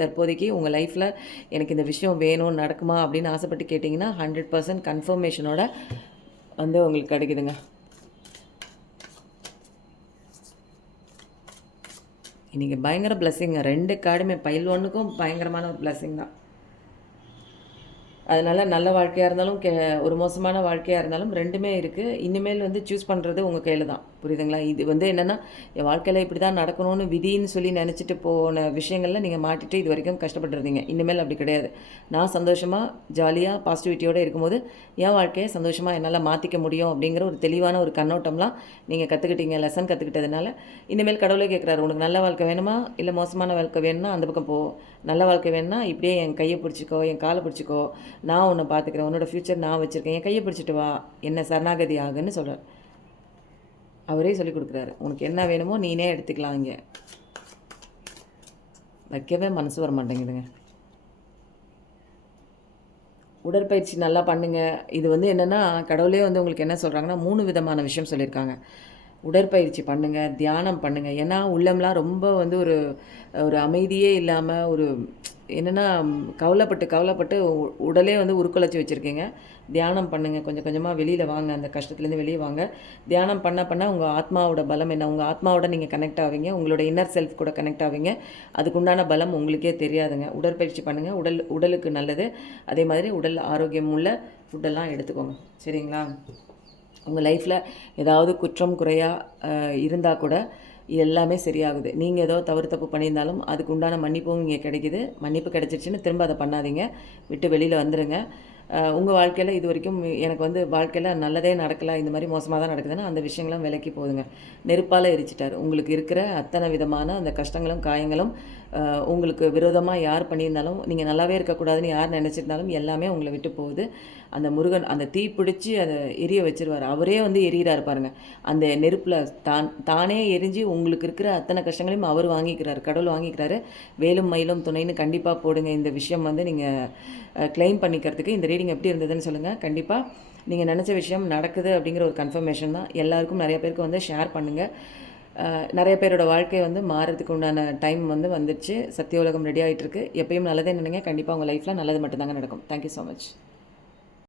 தற்போதைக்கு உங்கள் லைஃப்பில் எனக்கு இந்த விஷயம் வேணும், நடக்குமா அப்படின்னு ஆசைப்பட்டு கேட்டிங்கன்னா 100% கன்ஃபர்மேஷனோட வந்து உங்களுக்கு கிடைக்குதுங்க. இன்றைக்கி பயங்கர பிளஸ்ஸிங்க. 2 கார்டுமே பைல் 1க்கும் பயங்கரமான ஒரு பிளஸ்ஸிங் தான். அதனால் நல்ல வாழ்க்கையாக இருந்தாலும் ஒரு மோசமான வாழ்க்கையாக இருந்தாலும் 2மே இருக்குது. இனிமேல் வந்து சூஸ் பண்ணுறது உங்கள் கையில் தான். புரியுதுங்களா? இது வந்து என்னென்னா, என் வாழ்க்கையில் இப்படி தான் நடக்கணும்னு விதின்னு சொல்லி நினச்சிட்டு போன விஷயங்களில் நீங்கள் மாட்டிட்டு இது வரைக்கும் கஷ்டப்பட்டுருந்தீங்க. இனிமேல் அப்படி கிடையாது. நான் சந்தோஷமாக, ஜாலியாக, பாசிட்டிவிட்டியோடு இருக்கும்போது என் வாழ்க்கையை சந்தோஷமாக என்னால் மாற்றிக்க முடியும் அப்படிங்கிற ஒரு தெளிவான ஒரு கண்ணோட்டம்லாம் நீங்கள் கற்றுக்கிட்டீங்க. லெசன் கற்றுக்கிட்டதுனால இனிமேல் கடவுளே கேட்குறாரு, உனக்கு நல்ல வாழ்க்கை வேணுமா இல்லை மோசமான வாழ்க்கை வேணும்னா அந்த பக்கம் போ. நல்ல வாழ்க்கை வேணும்னா இப்படியே என் கையை பிடிச்சிக்கோ, என் காலை பிடிச்சிக்கோ, நான் உன்னை பார்த்துக்கிறேன், உன்னோட ஃப்யூச்சர் நான் வச்சுருக்கேன், என் கையை பிடிச்சிட்டு வா, என்ன சரணாகதி ஆகுன்னு சொல்கிறார். அவரே சொல்லிக் கொடுக்குறாரு. உனக்கு என்ன வேணுமோ நீனே எடுத்துக்கலாம். இங்கே வைக்கவே மனசு வர மாட்டேங்குதுங்க. உடற்பயிற்சி நல்லா பண்ணுங்கள். இது வந்து என்னென்னா, கடவுளே வந்து உங்களுக்கு என்ன சொல்கிறாங்கன்னா 3 விதமான விஷயம் சொல்லியிருக்காங்க. உடற்பயிற்சி பண்ணுங்கள், தியானம் பண்ணுங்கள். ஏன்னா உள்ளம்லாம் ரொம்ப வந்து ஒரு ஒரு அமைதியே இல்லாமல் ஒரு என்னென்னா கவலைப்பட்டு உடலே வந்து உருக்குலைச்சி வச்சுருக்கீங்க. தியானம் பண்ணுங்கள், கொஞ்சம் கொஞ்சமாக வெளியில் வாங்க, அந்த கஷ்டத்துலேருந்து வெளியே வாங்க. தியானம் பண்ண உங்கள் ஆத்மாவோட பலம் என்ன, உங்கள் ஆத்மாவோட நீங்கள் கனெக்ட் ஆவீங்க, உங்களோட இன்னர் செல்ஃப் கூட கனெக்ட் ஆவீங்க. அதுக்குண்டான பலம் உங்களுக்கே தெரியாதுங்க. உடற்பயிற்சி பண்ணுங்கள், உடலுக்கு நல்லது. அதே மாதிரி உடல் ஆரோக்கியம் உள்ள ஃபுட்டெல்லாம் எடுத்துக்கோங்க. சரிங்களா? உங்கள் லைஃப்பில் ஏதாவது குற்றம் குறையாக இருந்தால் கூட எல்லாமே சரியாகுது. நீங்கள் ஏதோ தப்பு பண்ணியிருந்தாலும் அதுக்கு உண்டான மன்னிப்பும் இங்கே கிடைக்கிது. மன்னிப்பு கிடைச்சிருச்சுன்னு திரும்ப அதை பண்ணாதீங்க. விட்டு வெளியில் வந்துடுங்க. உங்கள் வாழ்க்கையில் இது வரைக்கும் எனக்கு வந்து வாழ்க்கையில் நல்லதே நடக்கலை, இந்த மாதிரி மோசமாக தான் நடக்குதுன்னா அந்த விஷயங்கள்லாம் விலக்கி போகுதுங்க. நெருப்பால் எரிச்சிட்டார். உங்களுக்கு இருக்கிற அத்தனை விதமான அந்த கஷ்டங்களும் காயங்களும் உங்களுக்கு விரோதமாக யார் பண்ணியிருந்தாலும், நீங்கள் நல்லாவே இருக்கக்கூடாதுன்னு யார் நினச்சிருந்தாலும் எல்லாமே உங்களை விட்டு போகுது. அந்த முருகன் அந்த தீ பிடிச்சி அதை எரிய வச்சிருவார். அவரே வந்து எரியிறாரு பாருங்கள். அந்த நெருப்பில் தானே எரிஞ்சு உங்களுக்கு இருக்கிற அத்தனை கஷ்டங்களையும் அவர் வாங்கிக்கிறார், கடவுள் வாங்கிக்கிறாரு. வேலும் மயிலும் துணைன்னு கண்டிப்பாக போடுங்க. இந்த விஷயம் வந்து நீங்கள் கிளைம் பண்ணிக்கிறதுக்கு. இந்த ரீடிங் எப்படி இருந்ததுன்னு சொல்லுங்கள். கண்டிப்பாக நீங்கள் நினச்ச விஷயம் நடக்குது அப்படிங்கிற ஒரு கன்ஃபர்மேஷன் தான். எல்லாருக்கும் நிறைய பேருக்கு வந்து ஷேர் பண்ணுங்கள். நிறைய பேரோட வாழ்க்கை வந்து மாறுறதுக்கு உண்டான டைம் வந்து வந்துடுச்சு. சத்திய உலகம் ரெடி ஆகிட்டு இருக்கு. எப்பயும் நல்லதே நினைங்க. கண்டிப்பாக உங்கள் லைஃப்பில் நல்லது மட்டும்தாங்க நடக்கும். Thank you so much.